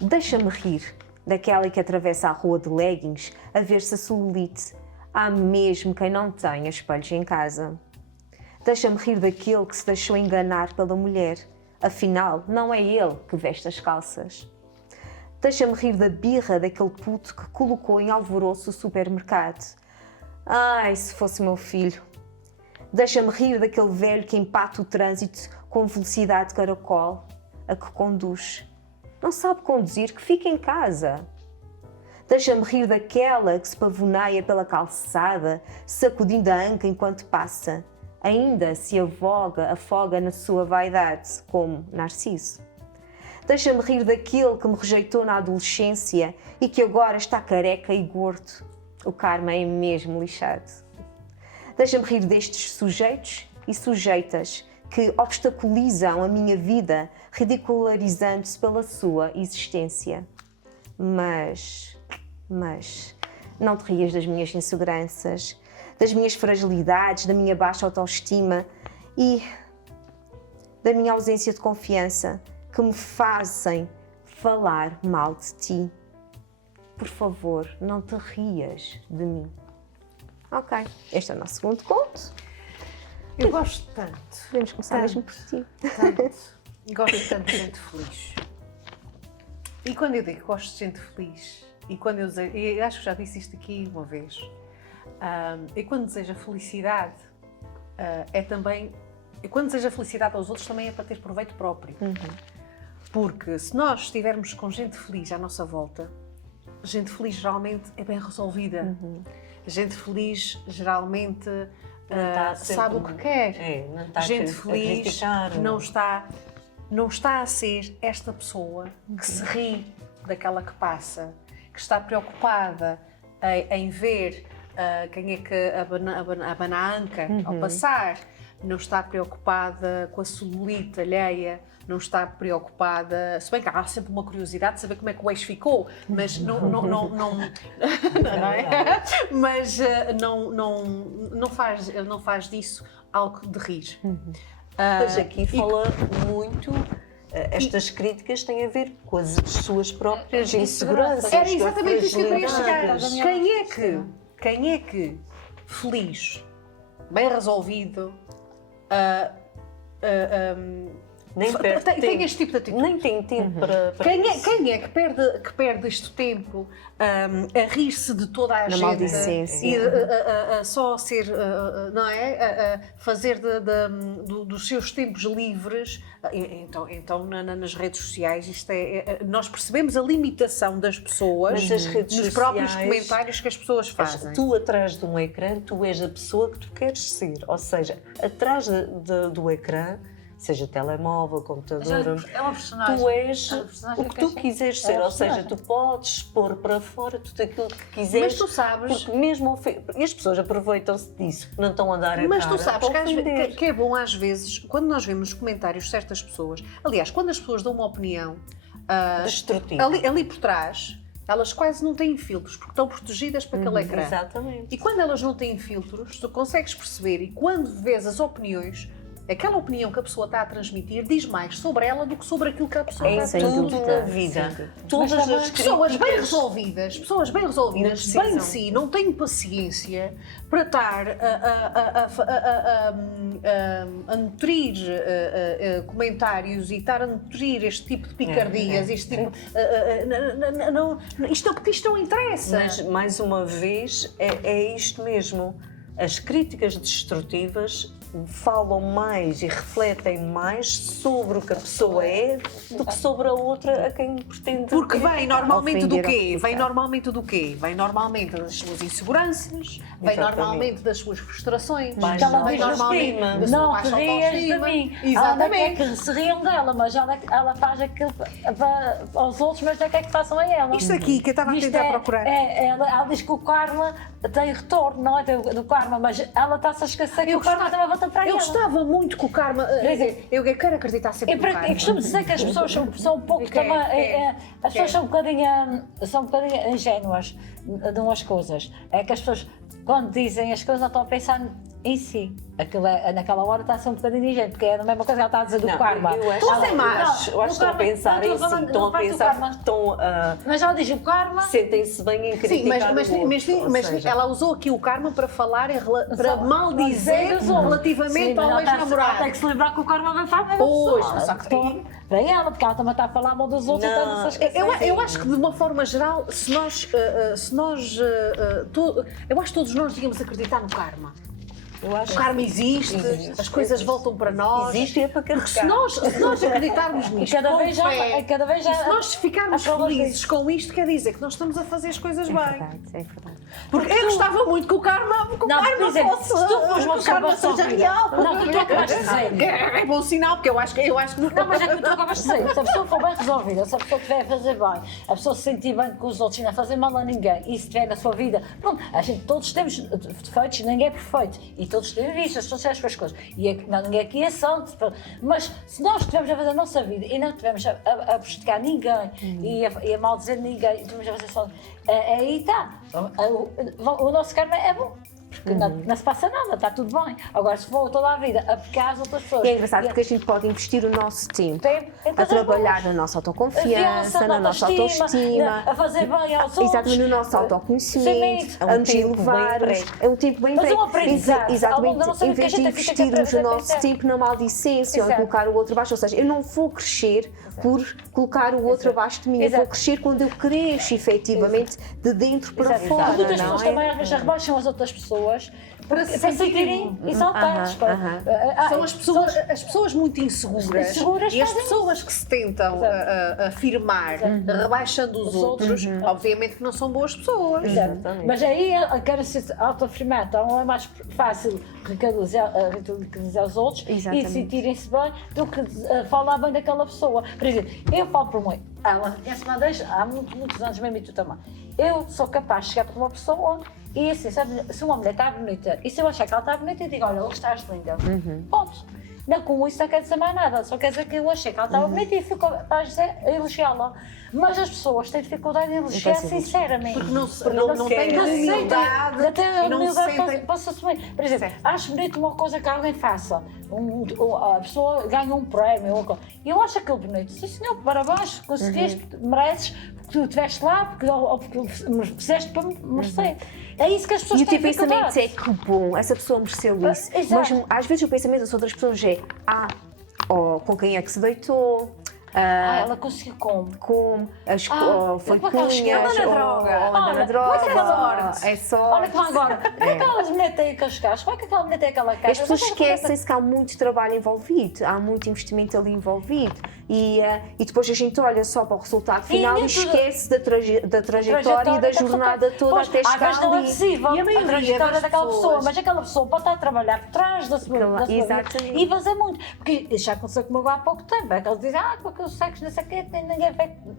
Deixa-me rir daquela que atravessa a rua de leggings a ver se a celulite há mesmo quem não tenha espelhos em casa. Deixa-me rir daquele que se deixou enganar pela mulher, afinal não é ele que veste as calças. Deixa-me rir da birra daquele puto que colocou em alvoroço o supermercado. Ai, se fosse meu filho. Deixa-me rir daquele velho que empata o trânsito com velocidade de caracol, a que conduz. Não sabe conduzir, que fica em casa. Deixa-me rir daquela que se pavoneia pela calçada, sacudindo a anca enquanto passa. Ainda se afoga na sua vaidade, como Narciso. Deixa-me rir daquele que me rejeitou na adolescência e que agora está careca e gordo. O karma é mesmo lixado. Deixa-me rir destes sujeitos e sujeitas que obstaculizam a minha vida, ridicularizando-se pela sua existência. Mas não te rias das minhas inseguranças, das minhas fragilidades, da minha baixa autoestima e da minha ausência de confiança que me fazem falar mal de ti. Por favor, não te rias de mim. Ok, este é o nosso segundo conto. Eu gosto tanto. Podemos começar mesmo por ti. Tanto. Gosto tanto de gente feliz. E quando eu digo que gosto de gente feliz, e quando eu desejo, e acho que já disse isto aqui uma vez, e quando desejo a felicidade, é também, e quando desejo a felicidade aos outros também é para ter proveito próprio. Porque se nós estivermos com gente feliz à nossa volta, gente feliz geralmente é bem resolvida. Gente feliz geralmente sabe o que quer. não está Gente a feliz criticar, não está a ser esta pessoa que se ri daquela que passa, que está preocupada em ver quem é que abana a anca ao passar, não está preocupada com a celulite alheia, não está preocupada, se bem que há sempre uma curiosidade de saber como é que o ex ficou, mas não é? Mas não faz disso algo de rir. Mas aqui fala muito, estas críticas têm a ver com as suas próprias inseguranças. Era exatamente isso que eu queria chegar. fragilidades. Quem é que feliz, bem resolvido, Nem perde tem tempo. este tipo de atitude? Nem tem tempo para isso. Quem é que perde este tempo a rir-se de toda a Na gente maldicência. e a só ser, não é? A fazer dos seus tempos livres. Então nas redes sociais, nós percebemos a limitação das pessoas Mas as redes nos próprios sociais, comentários que as pessoas fazem. Tu, atrás de um ecrã, tu és a pessoa que tu queres ser. Ou seja, atrás do ecrã, seja telemóvel, computador, É uma personagem. tu és É uma personagem o que tu que quiseres é ser. uma Ou seja, personagem. tu podes pôr para fora tudo aquilo que quiseres. Mas tu sabes- Porque mesmo e as pessoas aproveitam-se disso, não estão a dar a Mas cara tu sabes para ofender. que é bom às vezes, quando nós vemos nos comentários de certas pessoas, aliás, quando as pessoas dão uma opinião Destrutivo. ali por trás, elas quase não têm filtros, porque estão protegidas para aquele ecrã. Exatamente. E quando elas não têm filtros, tu consegues perceber, e quando vês as opiniões, aquela opinião que a pessoa está a transmitir diz mais sobre ela do que sobre aquilo que a pessoa Em está a sem transmitir. tudo dúvida, na vida. sem Todas Mas também as Pessoas bem críticas- resolvidas, Não bem precisam. de si, não têm paciência para estar a nutrir comentários e estar a nutrir este tipo de picardias, este tipo. Isto não interessa. Mas, mais uma vez, é isto mesmo. As críticas destrutivas falam mais e refletem mais sobre o que a pessoa é do que sobre a outra a quem pretende. Porque vem normalmente do Ofender, quê? ofender. Vem normalmente do quê? Vem normalmente das suas inseguranças, vem Exatamente. normalmente das suas frustrações, Baixa Ela vem diz normalmente assim, da sua não baixa te rias de autoestima. mim. Ela Exatamente. quer que se riam dela, mas ela faz aquilo aos outros, mas não quer que façam a ela. Isto aqui que eu estava a Isto tentar procurar. Ela diz que o karma tem retorno, não é do karma, mas ela está-se a esquecer que o karma também volta para eu ela. gostava muito que o karma. Eu quero acreditar sempre no karma. Eu costumo dizer que as pessoas são um pouco Quer, também. quer, As pessoas quer. são um bocadinho ingênuas de umas coisas. É que as pessoas, quando dizem as coisas, não estão a pensar em si. Aquilo naquela hora está a ser um bocadinho ingente, porque é a mesma coisa que ela está a dizer do Não, karma. eu acho, Não tem mais. eu acho que estão a pensar em si, estão a pensar que estão a... Mas ela diz o karma. Sentem-se bem em Sim, criticar mas, o outro, mas ou seja, ela usou aqui o karma para falar, para Só- maldizer os outros. relativamente Sim, mas ao ela tem ex-namorado. que se lembrar que o karma vem para a mesma Pois, pessoa. só que tem- Para ela, porque ela também está a falar mal dos outros e Não, está a se esquecer. Eu acho que de uma forma geral, eu acho que todos nós devíamos acreditar no karma. eu acho O karma existe, as coisas voltam para nós. existe é para carregar. Se nós acreditarmos nisto, cada com vez já- fé, cada vez já- e se nós ficarmos a prova felizes com isto, quer dizer que nós estamos a fazer as coisas É bem. verdade, é verdade. Porque eu gostava muito que o karma, Não, por exemplo, fosse, se tu fores uma que o karma pessoa seja sofrida. real. Não, tu acabaste de dizer. É bom sinal, porque eu acho que Não, mas é que tu acabas de dizer, se a pessoa for bem resolvida, se a pessoa estiver a fazer bem, a pessoa se sentir bem com os outros e não fazer mal a ninguém, e se estiver na sua vida, pronto, a gente todos temos defeitos, ninguém é perfeito, e todos temos vícios, todos temos as coisas, e ninguém aqui é santo, mas se nós estivermos a fazer a nossa vida e não estivermos a prejudicar ninguém e a maldizer ninguém, e estivermos a fazer só, aí está, o nosso karma é bom. Porque não se passa nada, está tudo bem. Agora, se for toda a vida a pecar as outras pessoas. E é engraçado porque a gente pode investir o nosso tempo Tempo em a coisas trabalhar boas. na nossa Confiança, autoconfiança, na nossa autoestima, a fazer bem aos outros. exatamente no nosso autoconhecimento, É um a nos tempo bem elevarmos. emprego. É um tempo bem Mas um emprego. aprendizado, ao longo da Exatamente, nossa em vida, vez que de a gente fica investirmos o sempre a nosso pensar. tempo na maldicência ou em Exato. colocar o outro abaixo. Ou seja, eu não vou crescer por colocar o outro abaixo de mim. Eu Exato. vou crescer quando eu cresço, efetivamente, de dentro para Exato. fora. Muitas não pessoas é? também às vezes rebaixam as outras pessoas Para para se se sentirem exaltados. São as pessoas muito inseguras, Inseguras e as fazem pessoas que se tentam afirmar, rebaixando os outros, obviamente que não são boas pessoas. Exatamente. Mas aí querem se autoafirmar, então é mais fácil ridicularizar os outros e Exatamente. sentirem-se bem do que falar bem daquela pessoa. Por exemplo, eu falo por mim, ela conhece-me há muitos anos mesmo e tu também. Eu sou capaz de chegar para uma pessoa e assim, se uma mulher está bonita e se eu achar que ela está bonita, eu digo, olha, hoje estás linda. Ponto. Não, com isso não quer dizer mais nada, só quer dizer que eu achei que ela estava bonita e fico capaz de elogiá-la. Mas as pessoas têm dificuldade em elogiar sinceramente. Porque não não têm querem. a humildade não tem e não se humildade sentem... para se assumir. Por exemplo, acho bonito uma coisa que alguém faça. A pessoa ganha um prémio. E eu acho aquilo bonito. Sim, senhor, parabéns, conseguiste, mereces, porque tu estiveste lá, ou porque fizeste para merecer. É isso que as pessoas E o têm teu pensamento dificuldade. é que bom, essa pessoa mereceu isso. Exato. Mas às vezes o pensamento das outras pessoas é com quem é que se deitou, Ela conseguiu como? foi eu por acaso cunhas, anda na droga. ou anda na Olha, droga, pois é sorte. é sorte. Olha como agora, como é que aquelas mulheres têm aqueles carros? Como é que aquela mulher tem aquela casa? As pessoas Mas é esquecem-se que há muito trabalho envolvido, há muito investimento ali envolvido e depois a gente olha só para o resultado final e nem tudo- esquece da trajetória e da jornada toda Pois, até às chegar vezes não é ali. possível E a maioria a trajetória das daquela pessoas- pessoa, mas aquela pessoa pode estar a trabalhar por trás da sua vida Exatamente. e fazer muito. Porque isso já aconteceu comigo há pouco tempo. É que eles dizem, porque o sexo não sei o quê,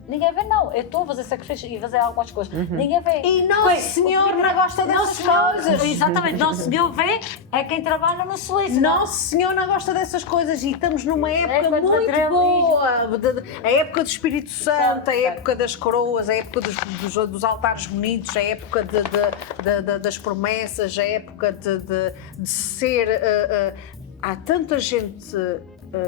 ninguém vê, não. Eu estou a fazer sacrifício e fazer algumas coisas. Ninguém vê. E Nosso Senhor não gosta dessas coisas. Exatamente, Nosso Senhor vê é quem trabalha no silêncio. Nosso Senhor não gosta dessas coisas e estamos numa época Época de muito materialismo. boa. A época do Espírito Santo, a Certo. época das coroas, a época dos altares bonitos, a época das promessas, a época de ser... há tanta gente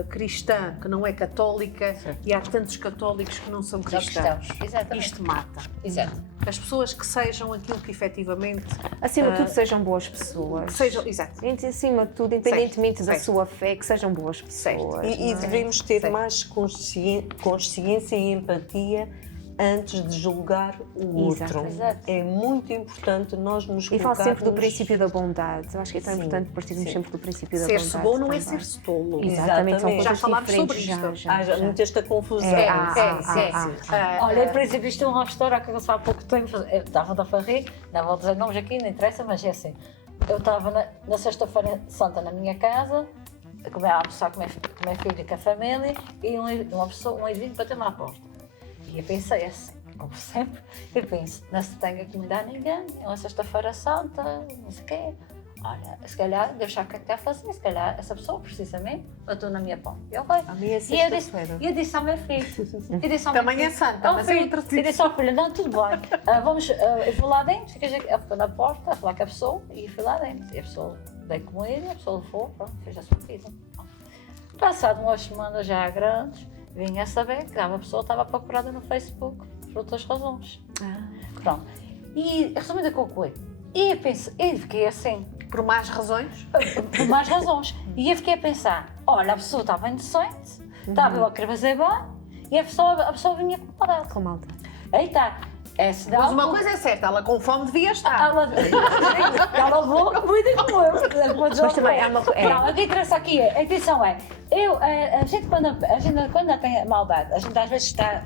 cristã que não é católica e há tantos católicos que não são cristãos. Exatamente. Isto mata. Exato. As pessoas que sejam aquilo que efetivamente Acima de tudo, sejam boas pessoas. que sejam. Exato. Acima de tudo, independentemente da Certo. sua fé, que sejam boas pessoas. E devemos ter Certo. mais consciência e empatia antes de julgar o Exato. outro. Exato. É muito importante nós nos E falo sempre do colocarmos- princípio da bondade. Eu acho que é tão Sim, importante partirmos sim. sempre do princípio da Ser-se bondade. bom não é também. ser-se tolo. Exatamente, são Exatamente. coisas Já falámos sobre diferentes. isto. Há muito esta confusão. Olha, por exemplo, isto é uma história que aconteceu há pouco tempo. Eu estava a rir, não vou dizer nomes aqui, não interessa, mas é assim. Eu estava na sexta-feira santa na minha casa, a almoçar com o meu filho e com a família, e um indivíduo bateu-me à porta. E eu pensei assim, como sempre, eu penso, não se tenho que me dar ninguém, é uma sexta-feira santa, não sei o quê. Olha, se calhar, deixar o que é que está a fazer, se calhar essa pessoa, precisamente, bateu na minha porta. Eu fui. A minha é E eu disse, sexta-feira. eu disse ao meu filho, eu disse ao meu Também é filho, santa, "Oh, mas é filho", outro tipo. eu disse ao filho, não, tudo bem, eu vou lá dentro, ficas aqui. Ele ficou na porta a falar com a pessoa e eu fui lá dentro. E a pessoa dei com ele, a pessoa levou, pronto, fez a sua vida. Passado umas semanas já grandes, vinha a saber que a pessoa estava procurada no Facebook por outras razões. Pronto. E resumindo a concluir, e fiquei assim, Por más razões? por mais razões. E eu fiquei a pensar, olha, a pessoa estava inocente, estava eu a querer fazer bem, e a pessoa vinha com maldade. Com malta. Aí está. É sinal Mas uma que- coisa é certa, ela com fome devia estar. Ela levou comida como eu. Mas também há uma Não, o que interessa aqui é, a intenção é, a gente quando tem maldade, a gente às vezes está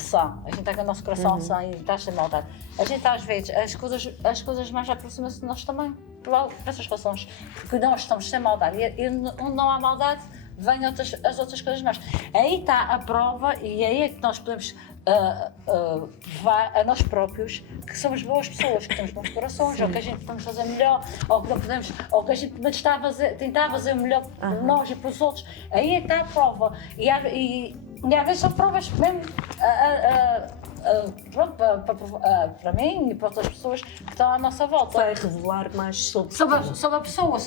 sã, a gente está com o nosso coração sã e está sem maldade. A gente às vezes, as coisas mais aproximam-se de nós também, por essas razões, porque nós estamos sem maldade e onde não há maldade, vêm as outras coisas mais. Aí está a prova e aí é que nós podemos provar a nós próprios que somos boas pessoas, que temos bons corações, ou que a gente podemos fazer melhor, ou que não podemos, ou que a gente tentar fazer o melhor por nós e para os outros. Aí é que está a prova. E às vezes são provas mesmo pronto, para mim e para outras pessoas que estão à nossa volta. Vai revelar mais sobre Sobre a pessoa,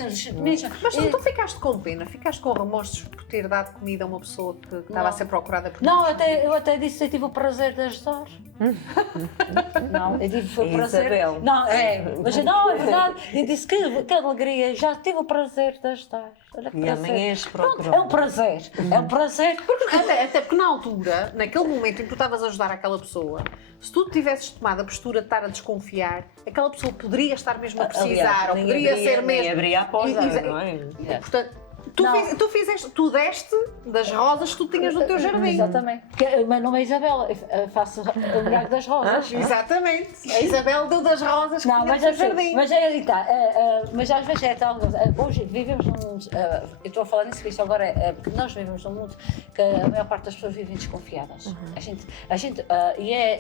mesmo. Mas tu ficaste com pena, ficaste com remorsos por ter dado comida a uma pessoa que estava a ser procurada por Não, eu até disse que eu tive o prazer de ajudar. Não, eu tive o prazer. Isabel. Não, mas não, é verdade. Eu disse que alegria, já tive o prazer de ajudar. Olha que E prazer. amanhã és Pronto, procurada. é um prazer. É um prazer. Até porque na altura, naquele momento em que tu estavas a ajudar aquela pessoa, se tu tivesses tomado a postura de estar a desconfiar, aquela pessoa poderia estar mesmo a precisar, Aliás, ou nem poderia abria- ser nem mesmo. abria a porta, E- não é? Portanto, Não. tu deste das rosas que tu tinhas no teu jardim. Exatamente. O meu nome é Isabela, eu faço o milagre das rosas. Exatamente. A Isabel deu das rosas que Não, tinha mas, no assim, seu jardim. mas é aí tá, mas às vezes é tal coisa. Hoje vivemos num mundo, eu estou a falar nisso, isto agora porque nós vivemos num mundo que a maior parte das pessoas vivem desconfiadas. A gente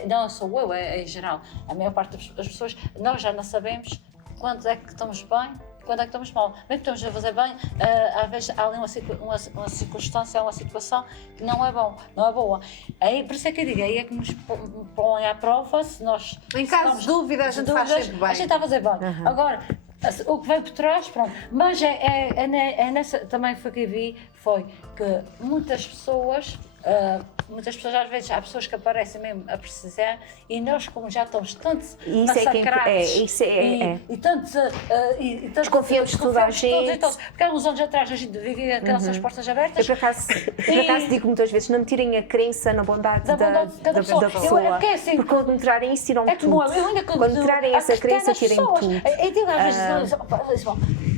não sou eu, é em geral, a maior parte das pessoas, nós já não sabemos quando é que estamos bem, quando é que estamos mal. Mesmo que estamos a fazer bem, às vezes há ali uma circunstância, uma situação que não é bom, não é boa. Aí, por isso é que eu digo, aí é que nos põe à prova se nós... Em caso de dúvida, a gente faz sempre bem. A gente está a fazer bem. Agora, o que veio por trás, pronto. Mas também foi que eu vi, foi que muitas pessoas às vezes, há pessoas que aparecem mesmo a precisar e nós, como já estamos tanto Isso é que e tanto Desconfiamos de toda a gente. Porque há uns anos atrás a gente vivia com essas portas Eu abertas. por acaso digo muitas vezes, não me tirem a crença na bondade Da bondade de cada pessoa. pessoa. Assim, Porque quando me tirarem isso, tiram é tudo. como eu ainda Quando me tirarem essa crença, tirem tudo. Eu digo às vezes,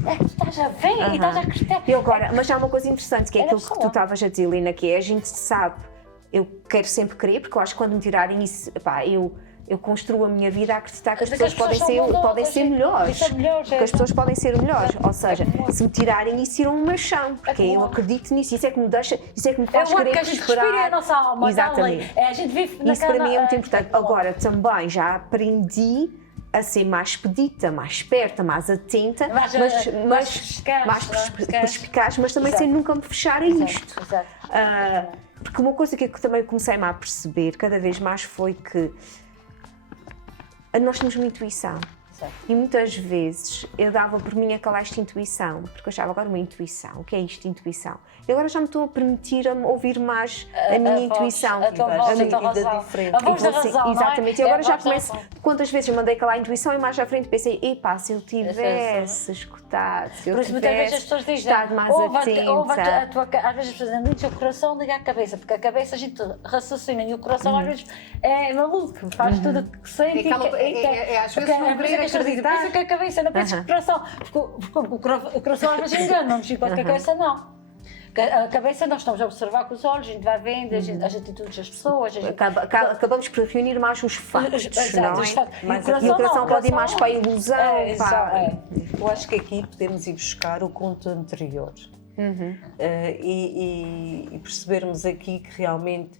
é que tu estás a ver e estás a acreditar. E agora, mas há uma coisa interessante, que é Era aquilo que pessoa. tu estavas a dizer, Lina, que é a gente sabe, eu quero sempre crer, porque eu acho que quando me tirarem isso, pá, eu construo a minha vida a acreditar que as pessoas podem ser melhores. Que as pessoas podem ser melhores. Ou seja, se me tirarem isso, tiram o meu chão, porque eu acredito nisso, isso é que me deixa, isso é que me faz o ar querer que a gente prosperar. respira é a nossa alma. Exatamente. A gente vive Isso para mim é muito importante. Agora, também já aprendi a ser mais expedita, mais esperta, mais atenta, mais perspicaz, mas também sem nunca me fechar a isto. Exato. Porque uma coisa que eu também comecei a perceber cada vez mais foi que nós temos uma intuição. Certo. E muitas vezes eu dava por mim aquela esta intuição, porque eu achava agora uma intuição. O que é isto, intuição? E agora já me estou a permitir ouvir mais a minha intuição. A tua voz, a tua razão. diferente. A voz da E vou ser- razão, exatamente. E não é? agora já A voz da começo. razão. Quantas vezes eu mandei aquela intuição e mais à frente pensei, epá, se eu tivesse escutado, se eu Por isso muitas vezes as tivesse pessoas dizem, estado mais atenta. às vezes as pessoas dizem, liga o coração, liga a cabeça, porque a cabeça a gente raciocina e o coração às vezes é maluco, faz tudo o que sente. Às vezes não querer acreditar. Pensa que a cabeça, não pensa que o coração, porque o coração às vezes engana-nos, enquanto que a cabeça não. A cabeça nós estamos a observar com os olhos, a gente vai vendo as atitudes das pessoas. Acabamos por reunir mais os factos, não é? Mas E o coração pode ir mais para a ilusão. Eu acho que aqui podemos ir buscar o conto anterior e percebermos aqui que realmente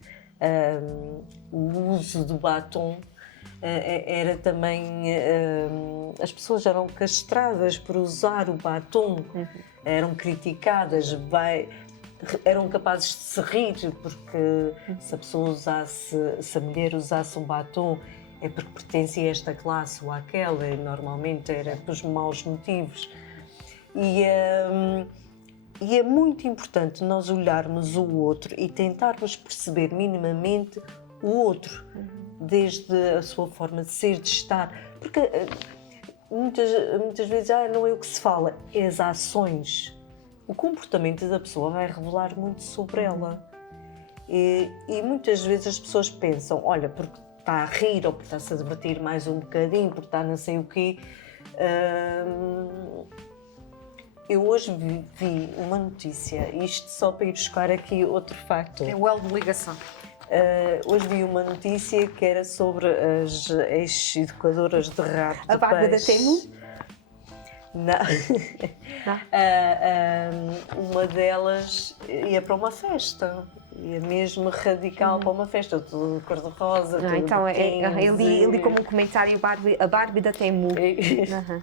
o uso do batom era também. As pessoas eram castradas por usar o batom, eram criticadas, eram capazes de se rir, porque se a pessoa usasse, se a mulher usasse um batom, é porque pertencia a esta classe ou àquela, e normalmente era pelos maus motivos. E é muito importante nós olharmos o outro e tentarmos perceber minimamente o outro, desde a sua forma de ser, de estar, porque muitas vezes não é o que se fala, é as ações. O comportamento da pessoa vai revelar muito sobre ela. E muitas vezes as pessoas pensam, olha, porque está a rir ou porque está-se a divertir mais um bocadinho, porque está não sei o quê. Eu hoje vi uma notícia, isto só para ir buscar aqui outro facto. É o elo de ligação. Hoje vi uma notícia que era sobre as ex-educadoras de rabo de A Bárbara peixe. Temu? Não. Uma delas ia para uma festa, ia mesmo radical para uma festa, tudo de cor-de-rosa, tudo Então, biquínis eu li como um comentário a Barbie da Temu. Uhum.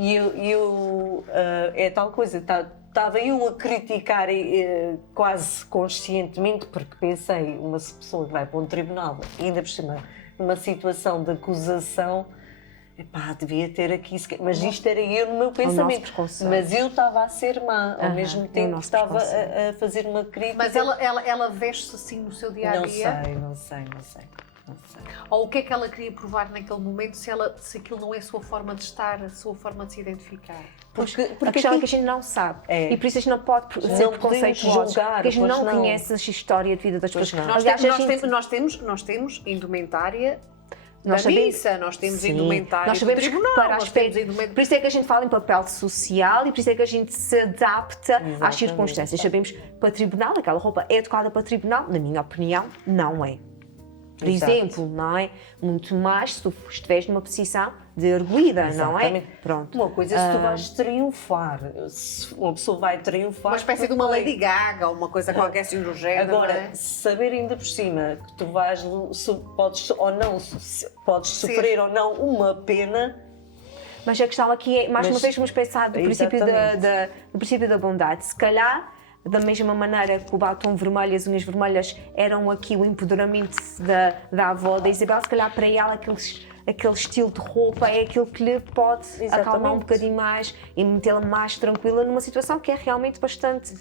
E eu é tal coisa, estava eu a criticar quase conscientemente, porque pensei, uma pessoa que vai para um tribunal, ainda por cima, numa situação de acusação, epá, devia ter aqui, mas isto era eu no meu pensamento, mas eu estava a ser má, ao mesmo tempo que estava a fazer uma crítica. Mas ela veste-se assim no seu dia-a-dia? Não sei. Ou o que é que ela queria provar naquele momento, se aquilo não é a sua forma de estar, a sua forma de se identificar? Porque a questão é que a gente não sabe. E por isso a gente não pode ser preconceituosos. Porque a gente não conhece a história de vida das pessoas. Nós temos indumentária nós da missa, nós temos indumentária nós sabemos do tribunal, para nós temos indumentária... Por isso é que a gente fala em papel social e por isso é que a gente se adapta às circunstâncias. Sabemos que para tribunal, aquela roupa é adequada para tribunal, na minha opinião, não é. Por exemplo, não é? Muito mais se tu estiveres numa posição de erguida, não é? Pronto. Uma coisa é se tu vais triunfar, se uma pessoa vai triunfar... Uma espécie de uma Lady Gaga, uma coisa qualquer assim do género. Agora, saber ainda por cima que tu vais, podes ou não, podes sofrer ou não uma pena... Mas a questão aqui é, mais uma vez, vamos pensar do princípio da bondade. Se calhar, da mesma maneira que o batom vermelho e as unhas vermelhas eram aqui o empoderamento da avó da Isabel, se calhar para ela aquele estilo de roupa é aquilo que lhe pode acalmar um bocadinho mais e metê-la mais tranquila numa situação que é realmente bastante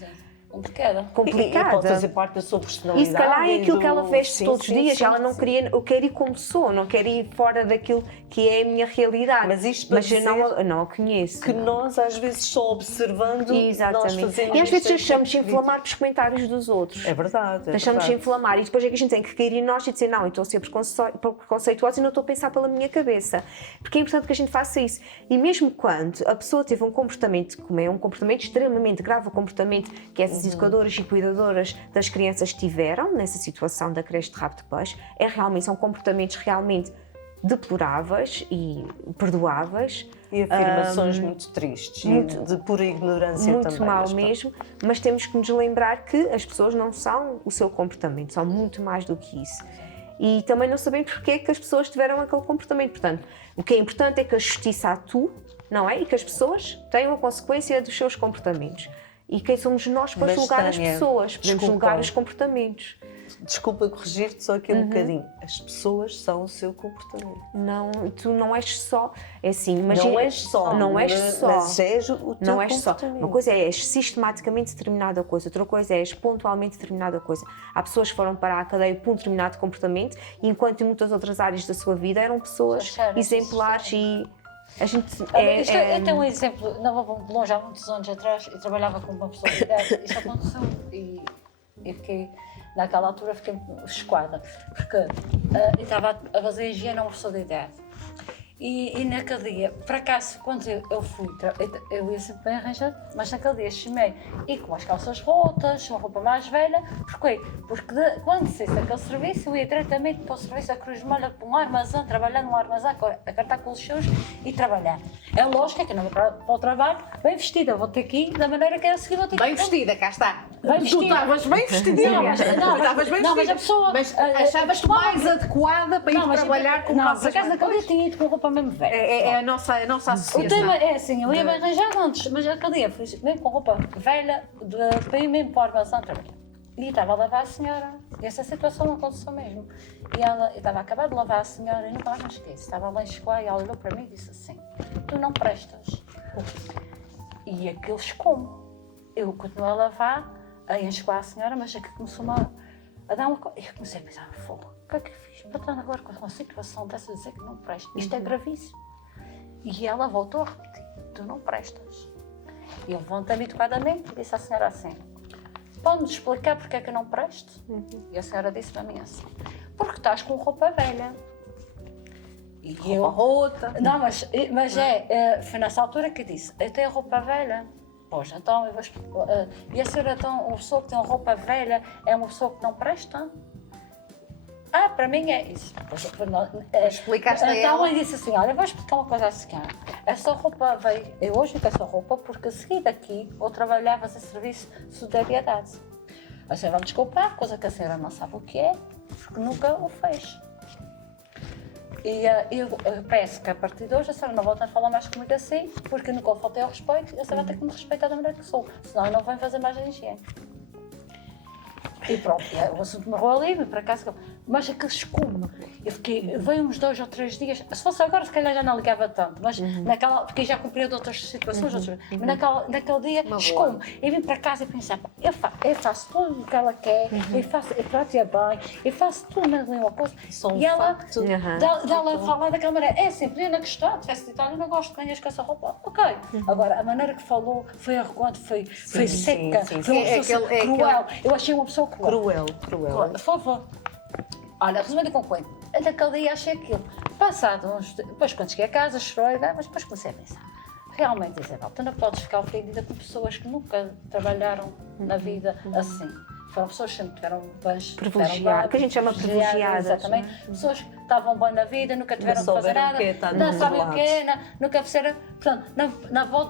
complicada. E pode fazer parte da sua personalidade. E se calhar é aquilo que ela veste todos os dias. Ela não queria, eu quero ir como sou, não quero ir fora daquilo que é a minha realidade. Mas isto para dizer eu não a conheço. Que nós às vezes só observando, nós fazemos... E às vezes deixamos-se inflamar pelos comentários dos outros. É verdade. Deixamos-se inflamar e depois é que a gente tem que cair em nós e dizer não, eu estou a ser preconceituosa e não estou a pensar pela minha cabeça. Porque é importante que a gente faça isso. E mesmo quando a pessoa teve um comportamento, como é um comportamento extremamente grave, o comportamento que essas educadoras e cuidadoras das crianças tiveram nessa situação da creche de rabo de peixe, são comportamentos realmente deploráveis e perdoáveis. E afirmações muito tristes e de pura ignorância muito também. Muito mal mesmo, mas temos que nos lembrar que as pessoas não são o seu comportamento, são muito mais do que isso. E também não sabemos porque é que as pessoas tiveram aquele comportamento. Portanto, o que é importante é que a justiça atue, não é? E que as pessoas tenham a consequência dos seus comportamentos. E quem somos nós para julgar as pessoas? Podemos julgar os comportamentos. Desculpa corrigir-te só aqui um bocadinho. As pessoas são o seu comportamento. Não, tu não és só. É assim, imagina. Não és só. Mas és o teu não és só. comportamento. Uma coisa é és sistematicamente determinada coisa, outra coisa é és pontualmente determinada coisa. Há pessoas que foram para a cadeia por um determinado comportamento, enquanto em muitas outras áreas da sua vida eram pessoas exemplares e. A gente eu tenho um exemplo, não vou longe, há muitos anos atrás, eu trabalhava com uma pessoa de idade, isso aconteceu e fiquei, naquela altura fiquei chocada, porque eu estava a fazer higiene a uma pessoa de idade. E naquele dia, por acaso, quando eu fui, eu ia sempre bem arranjado, mas naquele dia chamei e com as calças rotas, uma roupa mais velha, porque quando saísse daquele serviço, eu ia diretamente para o serviço da Cruz Vermelha, para um armazém, trabalhar num armazém, a cartar com os seus e trabalhar. É lógico que eu não vou para o trabalho bem vestida, vou ter que ir da maneira que é a seguir, vou ter que ir. Bem vestida, cá está. Bem vestida. Tu estavas bem vestida. Mas a pessoa... Achavas-te mais adequada para ir trabalhar com calças. Por acaso naquele dia tinha ido com roupa mesmo velha. É a nossa associação. O tema é assim, eu ia bem arranjado antes, mas aquele dia fui mesmo com roupa velha para ir mesmo para o armazém trabalhar. E estava a lavar a senhora, e essa situação aconteceu mesmo. E eu estava a acabar de lavar a senhora e nunca mais me esqueço. Estava lá em Chicoia e ela olhou para mim e disse assim: tu não prestas. E aquilo escome. Eu continuo a lavar, aí enxugar a senhora, mas aquilo começou-me a dar uma coisa. Eu comecei a pensar, fogo, o que é que eu fiz para estar agora com uma situação dessa, dizer que não presta? Isto é gravíssimo. E ela voltou a repetir, tu não prestas. E eu levantei-me educadamente e disse à senhora assim, pode-me explicar porque é que eu não presto? E a senhora disse para mim assim, porque estás com roupa velha. E Roupa rota. Não, mas foi nessa altura que eu disse, eu tenho roupa velha. Pois, então eu vou explicar. E a senhora, então, uma pessoa que tem roupa velha é uma pessoa que não presta? Ah, para mim é isso. Explicaste a Então ela? eu disse assim, olha, eu vou explicar uma coisa assim. Essa roupa veio, eu hoje com essa roupa porque a seguir daqui vou trabalhar, fazer serviço de solidariedade. A senhora vai me desculpar, coisa que a senhora não sabe o que é, porque nunca o fez. E eu peço que a partir de hoje a senhora não volta a falar mais comigo assim, porque nunca faltei ao respeito e a senhora vai ter que me respeitar da maneira que sou, senão eu não venho fazer mais a higiene. E pronto, o assunto morreu ali, vim para casa, mas aquele escume, eu fiquei, veio uns 2 ou 3 dias, se fosse agora se calhar já não ligava tanto, mas porque já cumpri de outras situações, mas naquele dia escume. Eu vim para casa e pensei, eu faço tudo o que ela quer, eu trato-a bem, eu faço tudo menos nenhuma coisa. E ela fala daquela maneira, é assim, podia na questão, tivesse dito, olha, eu não gosto de ganhas com essa roupa, ok. Agora, a maneira que falou foi arrogante, foi seca, foi uma pessoa cruel, eu achei uma pessoa Cruel. Por favor. Olha, resumindo com o coelho, naquele dia achei aquilo. Passado uns... Depois, quando cheguei a casa, chorei, mas depois comecei a pensar. Realmente, Isabel, tu não podes ficar ofendida com pessoas que nunca trabalharam na vida assim. Foram pessoas que sempre tiveram bens... Privilegiadas, que a gente chama privilegiadas. Exatamente. Pessoas que estavam bem na vida, nunca tiveram que fazer nada, não sabem o que é, nunca fizeram... Portanto,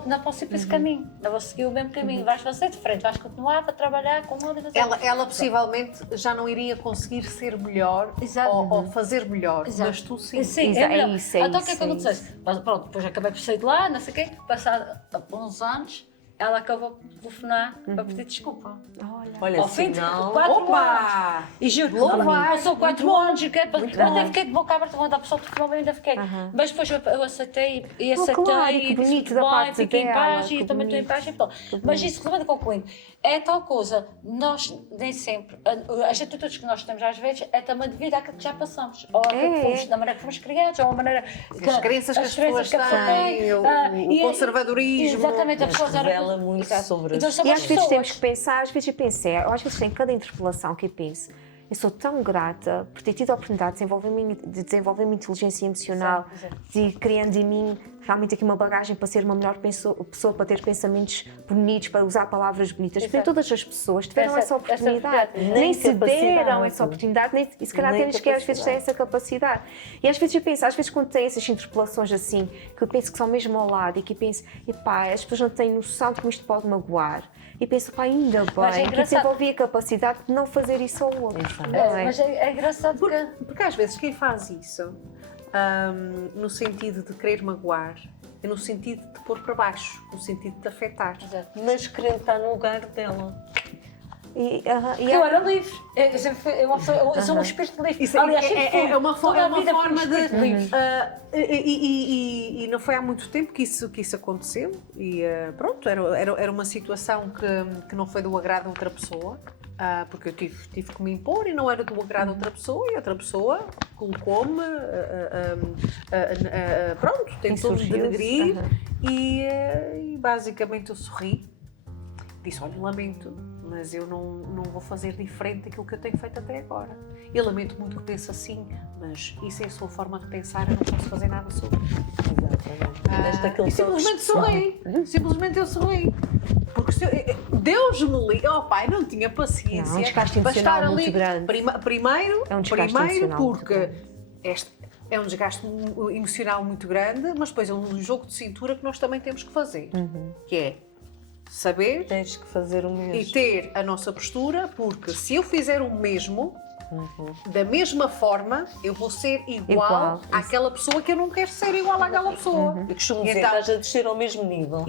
não posso ir para esse caminho, não vou seguir o mesmo caminho. Vais fazer diferente, vais continuar a trabalhar com uma vida... Ela possivelmente já não iria conseguir ser melhor ou fazer melhor, mas tu sim. Sim, É melhor. isso, Então o que é isso, que aconteceu? Pronto, depois acabei por sair de lá, não sei o quê, passado uns anos, ela acabou por telefonar para pedir desculpa. Olha, Ao fim de sinal. 4 anos. Opa! E juro, Louvar. passou 4 anos, eu até fiquei de boca aberta quando a pessoa telefonou, ainda fiquei. Mas depois eu aceitei e aceitei claro, e que disse bonito da bem, parte fiquei em dela, paz que e também estou em paz e pronto. Mas isso, levando concluindo, é tal coisa, nós nem sempre, as atitudes que nós temos às vezes é também devido àquilo que já passamos, ou da maneira que fomos criados, ou a maneira que As crenças que as pessoas a pessoa tem, têm, o conservadorismo. Exatamente, a pessoa Revela muito sobre Então, as E às vezes temos que pensar, às vezes eu penso, às vezes tem cada interpelação que eu penso, eu sou tão grata por ter tido a oportunidade de desenvolver uma inteligência emocional, de criando em mim realmente aqui uma bagagem para ser uma melhor pessoa, para ter pensamentos bonitos, para usar palavras bonitas. Porque todas as pessoas tiveram essa oportunidade, nem se deram essa oportunidade, e se calhar temos que às vezes ter essa capacidade. E às vezes eu penso, às vezes quando tem essas interpelações assim, que eu penso que são mesmo ao lado e que eu penso, epá, as pessoas não têm noção de como isto pode magoar. E penso, pá, ainda bem que desenvolvi a capacidade de não fazer isso ao outro. Mas é engraçado Porque às vezes quem faz isso, no sentido de querer magoar, é no sentido de pôr para baixo, no sentido de afetar. Mas querendo estar no lugar dela. eu era livre. Eu sou um espírito livre. Isso Aliás, sempre fui. é uma Toda a forma vida fui um de... espírito livre. E não foi há muito tempo que isso aconteceu. E pronto, era uma situação que não foi do agrado de outra pessoa. Porque eu tive que me impor e não era do agrado de outra pessoa. E outra pessoa colocou-me... pronto, tentou-me denegrir. E basicamente eu sorri. Disse, olha, lamento, mas eu não vou fazer diferente daquilo que eu tenho feito até agora. Eu lamento muito que pense assim, mas isso é a sua forma de pensar, eu não posso fazer nada sobre isso. Exatamente. E simplesmente sorri. Simplesmente eu sorri. Porque Deus me livre. Oh pai, não tinha paciência. Não, um desgaste para estar emocional ali. muito grande. Primeiro, É um desgaste emocional muito porque é um desgaste emocional muito grande, mas depois é um jogo de cintura que nós também temos que fazer. Que é saber Tens que fazer o mesmo. e ter a nossa postura, porque se eu fizer o mesmo, da mesma forma, eu vou ser igual àquela pessoa que eu não quero ser igual àquela pessoa. Eu costumo dizer, Então, estás a descer ao mesmo nível.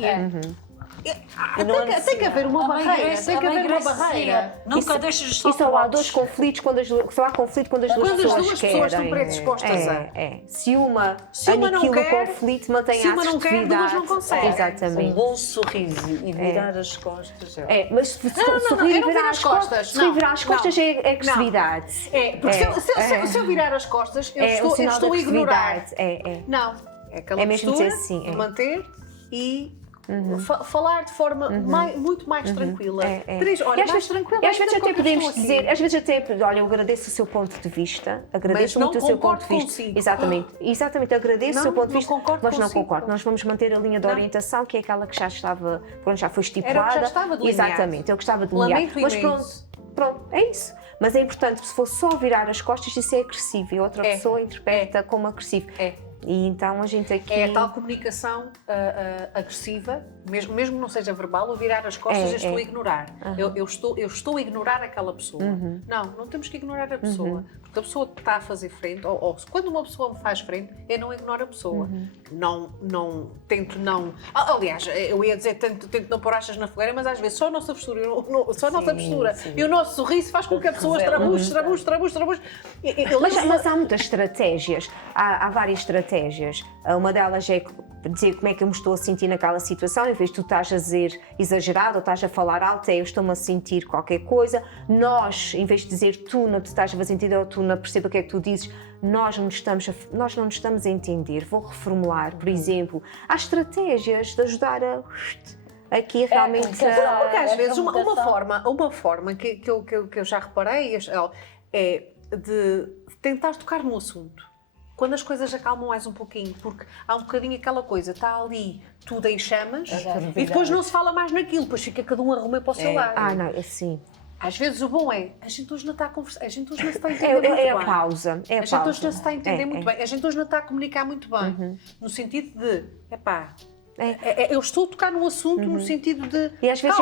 Tem que haver uma barreira. Tem que haver uma barreira. dizia, nunca deixes os E só há dois saltos. conflitos quando só há conflito quando as duas Quando as pessoas duas querem. pessoas estão predispostas a. Se uma uma não aniquila quer, o conflito, mantém se a uma não quer, duas assertividade. não conseguem. Um Exatamente. bom sorriso e virar as costas. Mas se não, sorrir eu e não virar viro as as costas, costas. sorrir e virar as Não, costas não. é agressividade. Porque se eu virar as costas, eu um sinal estou a de ignorar. agressividade. Não, é aquela É mesmo postura dizer sim, de manter e falar de forma muito mais tranquila. Teresa, olha, mais tranquila. E às vezes esta até coisa que podemos estou aqui. dizer, às vezes até, olha, eu agradeço o seu ponto de vista, agradeço Mas muito não o seu ponto de concordo vista. consigo. Exatamente, agradeço o seu Não, ponto de não vista, concordo mas não consigo. concordo. Nós vamos manter a linha de Não. orientação, que é aquela que já estava, quando já foi Era o que estipulada. já estava delineado. Exatamente, eu gostava de delinear. Lamento Mas imenso. pronto, é isso. Mas é importante, se for só virar as costas, isso é agressivo e outra pessoa interpreta como agressivo. E então a gente aqui... É a tal comunicação agressiva, mesmo que não seja verbal, ou virar as costas, eu estou a ignorar. Eu estou a ignorar aquela pessoa. Não temos que ignorar a pessoa. Porque a pessoa que está a fazer frente, ou quando uma pessoa me faz frente, eu não ignoro a pessoa. Tento não... Aliás, eu ia dizer, tento não pôr achas na fogueira, mas às vezes só a nossa postura, e o nosso sorriso faz com que a pessoa estrabuche. Mas há muitas estratégias, há várias estratégias. Uma delas é dizer como é que eu me estou a sentir naquela situação, em vez de tu estás a dizer exagerado ou estás a falar alto, eu estou-me a sentir qualquer coisa. Nós, em vez de dizer tu não te estás a fazer entender ou tu não perceba o que é que tu dizes, nós não nos estamos a entender. Vou reformular, por exemplo. Há estratégias de ajudar aqui realmente... Porque às vezes uma forma que eu já reparei é de tentar tocar no assunto. Quando as coisas acalmam mais um pouquinho, porque há um bocadinho aquela coisa, está ali tudo em chamas e depois não se fala mais naquilo, depois fica cada um a arrumar para o seu lado. não, assim... Às vezes o bom é, a gente hoje não está a conversar, a gente hoje não se está a entender muito bem. É a pausa. A gente hoje não se está a entender muito bem, a gente hoje não está a comunicar muito bem, no sentido de, eu estou a tocar no assunto no sentido de E às vezes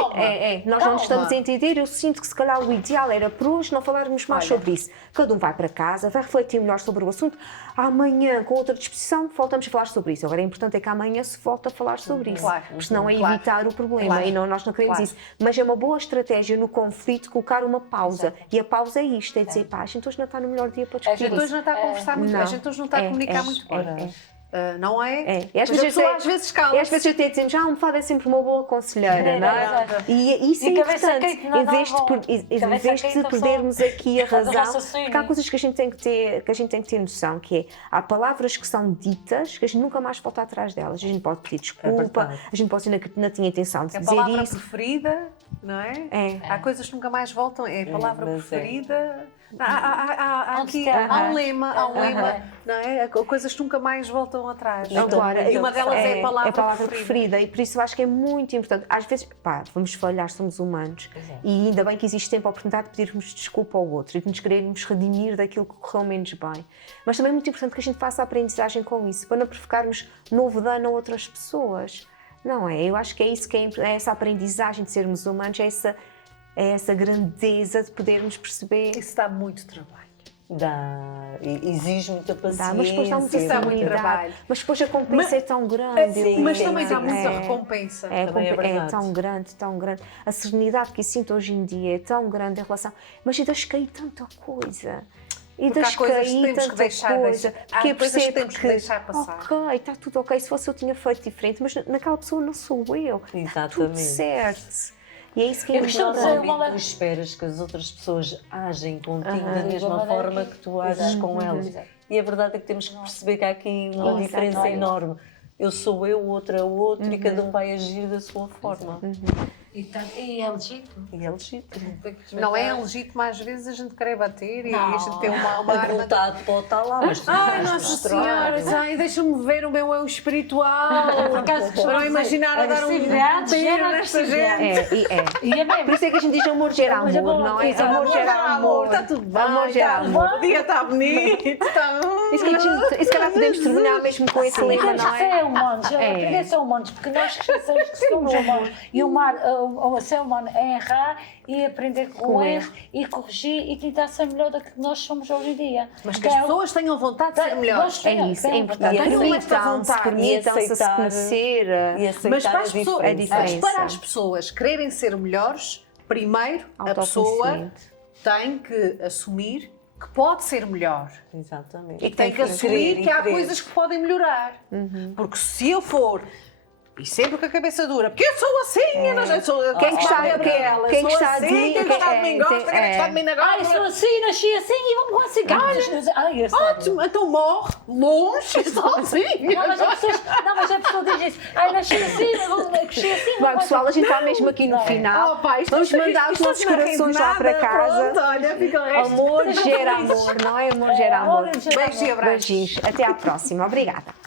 nós não nos estamos a calma. entender. Eu sinto que se calhar o ideal era por hoje não falarmos mais sobre isso. Cada um vai para casa, vai refletir melhor sobre o assunto. Amanhã, com outra disposição, voltamos a falar sobre isso. Agora, é importante é que amanhã se volte a falar sobre isso. Claro. Porque senão é Claro. evitar o problema. Claro. E nós não queremos Claro. isso. Mas é uma boa estratégia no conflito colocar uma pausa. E a pausa é isto, é dizer, a gente hoje não está no melhor dia para A discutir gente hoje isso. não está a conversar muito bem, a gente hoje não está a comunicar muito bem. Não é? E às Mas a vezes, pessoa às vezes cala-se. e às vezes até dizemos, a almofada é sempre uma boa conselheira, não é? E isso é E cabeça importante. quente não Em vez dá bom. de Cabeça quente, a pessoa perdermos aqui a faz o razão, raciocínio. porque há coisas que a gente tem que ter noção, que é, há palavras que são ditas que a gente nunca mais volta atrás delas. A gente pode pedir desculpa, verdade. a gente pode dizer que não tinha intenção de A dizer palavra isso. preferida, não é? Há coisas que nunca mais voltam, é a palavra mas preferida. Há Onde aqui, está? há um lema, não é? Coisas que nunca mais voltam atrás. Agora, E uma delas é a palavra preferida. E por isso eu acho que é muito importante. Às vezes, vamos falhar, somos humanos. E ainda bem que existe sempre a oportunidade de pedirmos desculpa ao outro e de nos querermos redimir daquilo que correu menos bem. Mas também é muito importante que a gente faça a aprendizagem com isso, para não provocarmos novo dano a outras pessoas. Não é? Eu acho que é isso que é essa aprendizagem de sermos humanos, é essa grandeza de podermos perceber. Isso dá muito trabalho. Exige muita paciência. Mas depois dá muita Isso dá muito serenidade. trabalho. Mas depois a compensa é tão grande. Mas também dá muita recompensa. Também é É verdade. tão grande, tão grande. A serenidade que eu sinto hoje em dia é tão grande em relação... Mas e deixo cair tanta coisa. E Porque há deixo coisas que cair temos que tanta deixar, coisa. há Que eu coisas que percebo temos que deixar passar. Ok, está tudo ok. Se fosse eu tinha feito diferente, mas naquela pessoa não sou eu. Está tudo Exatamente. certo. E é isso que é Eu costumo dizer importante. uma Tu esperas que as outras pessoas agem contigo da mesma igual maneira forma que- que tu ages com elas. Exato. E a verdade é que temos que perceber que há aqui uma Exato. diferença enorme. Eu sou eu, o outro é o outro e cada um vai agir da sua forma. E é legítimo. E é legítimo. Não é legítimo, às vezes a gente querer bater e a gente tem uma A arma. vontade pode estar lá, mas tu Ai, vais Nossa mostrar. Senhora, ai, deixa-me ver o meu eu espiritual. Por acaso, Para não imaginar a dar um agressividade tiro gera nesta agressividade. gente. E é mesmo. Por isso é que a gente diz amor gera Mas amor, é bom, não é? exato. Amor gera amor. Está tudo bem. Amor gera amor. O dia está bonito. Está... E se calhar podemos terminar mesmo com esse lema, Temos não que é? ser humanos, aprender a ser humanos, porque nós esquecemos que somos humanos. E o o ser humano é errar e aprender com Com o erro. erro e corrigir e tentar ser melhor do que nós somos hoje em dia. Mas que as pessoas tenham vontade de ser melhores. É isso, é importante. E tenham esta Permitam-se, vontade permitam-se a se aceitar- conhecer. E aceitar Mas para as, a pessoas, a diferença. diferença. mas para as pessoas quererem ser melhores, primeiro a pessoa Autoconhecimento. tem que assumir que pode ser melhor. Exatamente. E tem que assumir que há coisas que podem melhorar. Porque se eu for, e sempre com a cabeça dura, porque eu sou assim, eu não sou Quem que está- Gabriela, quem sou que está assim, de mim- quem está de mim gosta, quem está de mim não Ai, gosta. sou assim, nasci assim e vamos lá cigarros. Ai, é sério. Ótimo, então morre longe, sozinho. Não, mas a pessoa diz isso. Ai, nasci assim, cresci assim. Bem, pessoal, a gente está mesmo aqui no Não. final. Oh, pá, isto Vamos não- mandar os isto nossos não rende corações lá nada, para casa. Pronto, olha, fica o resto. Amor gera amor, não é? Amor gera amor. Amor gera Beijos e abraços. Beijinhos. Até à próxima. Obrigada.